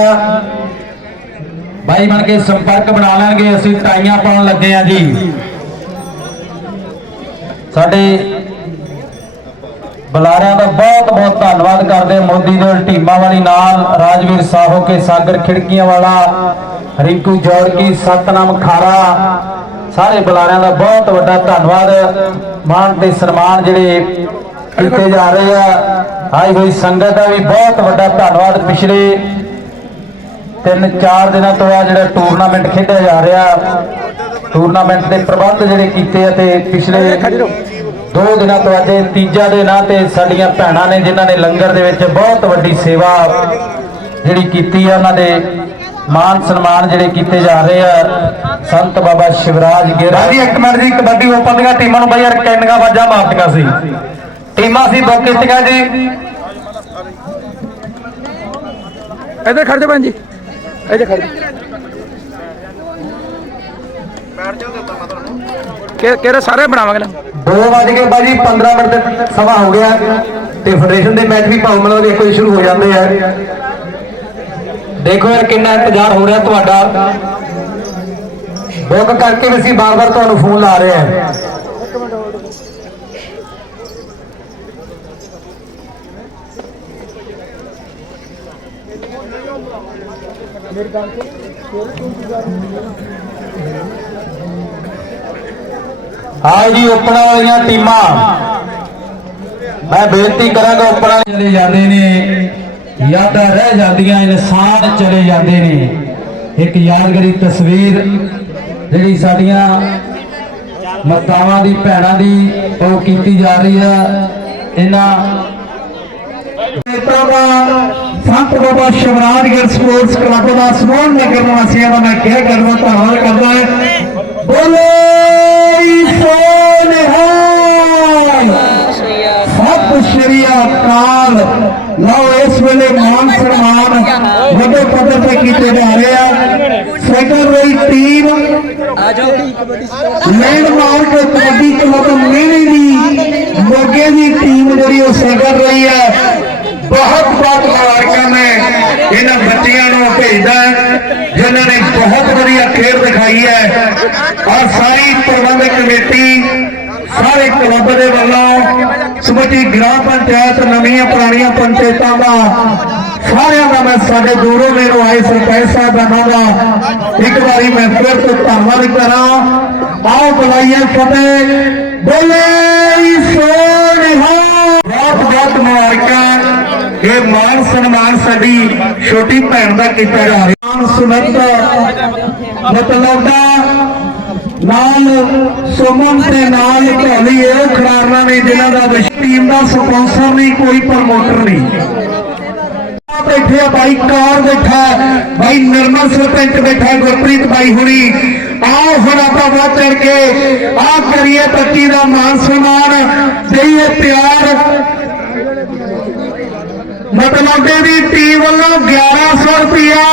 ਬਾਈ ਬਣ ਕੇ ਸੰਪਰਕ ਬਣਾ ਲੈਣਗੇ, ਅਸੀਂ ਟਾਈਆਂ ਪਾਉਣ ਲੱਗੇ ਆ ਜੀ। ਸਾਡੇ ਬੁਲਾਰਿਆਂ ਦਾ ਬਹੁਤ ਬਹੁਤ ਧੰਨਵਾਦ ਕਰਦੇ ਮੋਦੀ ਦੇ ਟੀਮਾਂ ਵਾਲੀ ਨਾਲ, ਰਾਜਵੀਰ ਸਾਹੋ ਕੇ ਸਾਗਰ ਖਿੜਕੀਆਂ ਵਾਲਾ, ਰਿੰਕੂ ਜੋੜਕੀ, ਸਤਨਾਮ ਖਾਰਾ, ਸਾਰੇ ਬੁਲਾਰਿਆਂ ਦਾ ਬਹੁਤ ਵੱਡਾ ਧੰਨਵਾਦ। ਮਾਨ ਤੇ ਸਨਮਾਨ ਜਿਹੜੇ ਕੀਤੇ ਜਾ ਰਹੇ ਆ। ਆਈ ਹੋਈ ਸੰਗਤ ਦਾ ਵੀ ਬਹੁਤ ਵੱਡਾ ਧੰਨਵਾਦ ਪਿਛਲੇ ਤਿੰਨ ਚਾਰ ਦਿਨਾਂ ਤੋਂ ਆ ਜਿਹੜਾ ਟੂਰਨਾਮੈਂਟ ਖੇਡਿਆ ਜਾ ਰਿਹਾ ਟੂਰਨਾਮੈਂਟ ਦੇ ਪ੍ਰਬੰਧ ਜਿਹੜੇ ਕੀਤੇ ਆ ਤੇ ਪਿਛਲੇ ਦੋ ਦਿਨਾਂ ਤੋਂ ਅੱਜ ਤੀਜਾ ਦਿਨ ਆ ਤੇ ਸਾਡੀਆਂ ਭੈਣਾਂ ਨੇ ਜਿਨ੍ਹਾਂ ਨੇ ਲੰਗਰ ਦੇ ਵਿੱਚ ਬਹੁਤ ਵੱਡੀ ਸੇਵਾ ਜਿਹੜੀ ਕੀਤੀ ਆ ਉਹਨਾਂ ਦੇ ਮਾਨ ਸਨਮਾਨ ਜਿਹੜੇ ਕੀਤੇ ਜਾ ਰਹੇ ਆ। ਸੰਤ ਬਾਬਾ ਸ਼ਿਵਰਾਜ ਗਿਰਾ ਜੀ ਇੱਕ ਮਿੰਟ ਜੀ ਕਬੱਡੀ ਓਪਨ ਦੀਆਂ ਟੀਮਾਂ ਨੂੰ ਬਈ ਯਾਰ ਕੈਂਡੀਆਂ ਵਾਜਾਂ ਮਾਰਤੀਆਂ ਸੀ? ਟੀਮਾਂ ਸੀ ਬੁੱਕ ਕੀਤੀਆਂ ਜੀ। ਇੱਧਰ ਖੜ ਜਾ ਭੈਣ ਜੀ। ਇੱਧਰ ਖੜ ਕਿ ਕਿਹੜੇ ਸਾਰੇ ਬਣਾਵਾਂਗੇ ਨਾ? ਦੋ ਵੱਜ ਕੇ ਬਾਜੀ 15 ਮਿੰਟ ਸਮਾਂ ਹੋ ਗਿਆ ਤੇ ਫੈਡਰੇਸ਼ਨ ਦੇ ਮੈਚ ਵੀ ਭਾਵੇਂ ਮਤਲਬ ਦੇਖੋ ਸ਼ੁਰੂ ਹੋ ਜਾਂਦੇ ਆ। ਦੇਖੋ ਯਾਰ ਕਿੰਨਾ ਇੰਤਜ਼ਾਰ ਹੋ ਰਿਹਾ ਤੁਹਾਡਾ। ਬੁੱਕ ਕਰਕੇ ਵੀ ਅਸੀਂ ਬਾਰ-ਬਾਰ ਤੁਹਾਨੂੰ ਫੋਨ ਲਾ ਰਹੇ ਆ। ਆਓ ਜੀ ਓਪਨਰ ਵਾਲੀਆਂ ਟੀਮਾਂ। ਮੈਂ ਬੇਨਤੀ ਕਰਾਂਗਾ ਓਪਨਰ ਚਲੇ ਜਾਂਦੇ ਨੇ। ਯਾਦਾਂ ਰਹਿ ਜਾਂਦੀਆਂ, ਇਨਸਾਨ ਚਲੇ ਜਾਂਦੇ ਨੇ। ਇੱਕ ਯਾਦਗਾਰੀ ਤਸਵੀਰ ਜਿਹੜੀ ਸਾਡੀਆਂ ਮਾਤਾਵਾਂ ਦੀ, ਭੈਣਾਂ ਦੀ ਉਹ ਕੀਤੀ ਜਾ ਰਹੀ ਹੈ। ਇਹਨਾਂ ਨੇਤਾ ਸੰਤ ਬਾਬਾ ਸ਼ਿਵਰਾਜਗੜ੍ਹ ਸਪੋਰਟਸ ਕਲੱਬ ਦਾ ਸਮੂਹ ਨਗਰ ਵਾਸੀਆਂ ਦਾ ਮੈਂ ਕਹਿ ਕਰਦਾ ਧੰਨਵਾਦ ਕਰਦਾ ਹਾਂ। ਬੋਲੇ ਸੋਨਿਹਾਲ ਸਤਿ ਸ਼੍ਰੀ ਅਕਾਲ। ਲਓ, ਇਸ ਵੇਲੇ ਮਾਨ ਸਨਮਾਨ ਵੱਡੇ ਪੱਧਰ ਤੇ ਕੀਤੇ ਜਾ ਰਹੇ ਆ। ਸੈਕੰਡ ਰੋਈ ਟੀਮ ਲੈਂਡਮਾਰਕ ਕਬੱਡੀ ਕਲੱਬ ਮੇਲੇ ਦੀ ਮੋਗੇ ਦੀ ਟੀਮ ਜਿਹੜੀ ਉਹ ਸੈਕੰਡ ਰਹੀ ਹੈ। ਬਹੁਤ ਬਹੁਤ ਮੁਬਾਰਕਾਂ ਮੈਂ ਇਹਨਾਂ ਬੱਚਿਆਂ ਨੂੰ ਭੇਜਦਾ ਜਿਨ੍ਹਾਂ ਨੇ ਬਹੁਤ ਵਧੀਆ ਖੇਡ ਦਿਖਾਈ ਹੈ। ਔਰ ਸਾਰੀ ਪ੍ਰਬੰਧਕ ਕਮੇਟੀ, ਸਾਰੇ ਕਲੱਬ ਦੇ ਵੱਲੋਂ ਸਮੁੱਚੀ ਗ੍ਰਾਮ ਪੰਚਾਇਤ, ਨਵੀਆਂ ਪੁਰਾਣੀਆਂ ਪੰਚਾਇਤਾਂ ਦਾ ਸਾਰਿਆਂ ਦਾ ਮੈਂ ਸਾਡੇ ਦੂਰੋਂ ਨੇੜੋਂ ਆਏ ਸਰਪੰਚ ਸਾਹਿਬਾਨਾਂ ਦਾ ਇੱਕ ਵਾਰੀ ਮੈਂ ਫਿਰ ਤੋਂ ਧੰਨਵਾਦ ਕਰਾਂ। ਆਓ ਬੁਲਾਈਏ ਫਤਿਹ। ਬੋਲੇ ਸੋਨਿਹਾ ਬਹੁਤ ਬਹੁਤ ਮੁਬਾਰਕਾਂ। ਇਹ ਮਾਨ ਸਨਮਾਨ ਸਾਡੀ ਛੋਟੀ ਭੈਣ ਦਾ ਕੀਤਾ ਜਾ ਰਿਹਾ। ਮਾਨ ਸੁਨੰਦ ਮਤਲਬ ਦਾ ਨਾਲ ਸੁਮਨ ਤੇ ਨਾਲ ਢੋਲੀ ਇਹ ਖਿਡਾਰਨਾਂ ਨੇ, ਜਿਨ੍ਹਾਂ ਦਾ ਟੀਮ ਦਾ ਸਪਾਂਸਰ ਨਹੀਂ, ਕੋਈ ਪ੍ਰਮੋਟਰ ਨਹੀਂ। ਬੈਠੇ ਆ ਬਾਈ ਕਾਰ ਬੈਠਾ, ਬਾਈ ਨਿਰਮਲ ਸਰਪੰਚ ਬੈਠਾ, ਗੁਰਪ੍ਰੀਤ ਬਾਈ ਹੁਣੀ। ਆਓ ਹੁਣ ਆਪਾਂ ਵੱਧ ਚੜ ਕੇ ਆ ਕਰੀਏ ਬੱਚੀ ਦਾ ਮਾਨ ਸਨਮਾਨ। ਦੇਈਏ ਪਿਆਰ। ਮਤਲਬ ਦੀ ਟੀਮ ਵੱਲੋਂ 1100 ਰੁਪਇਆ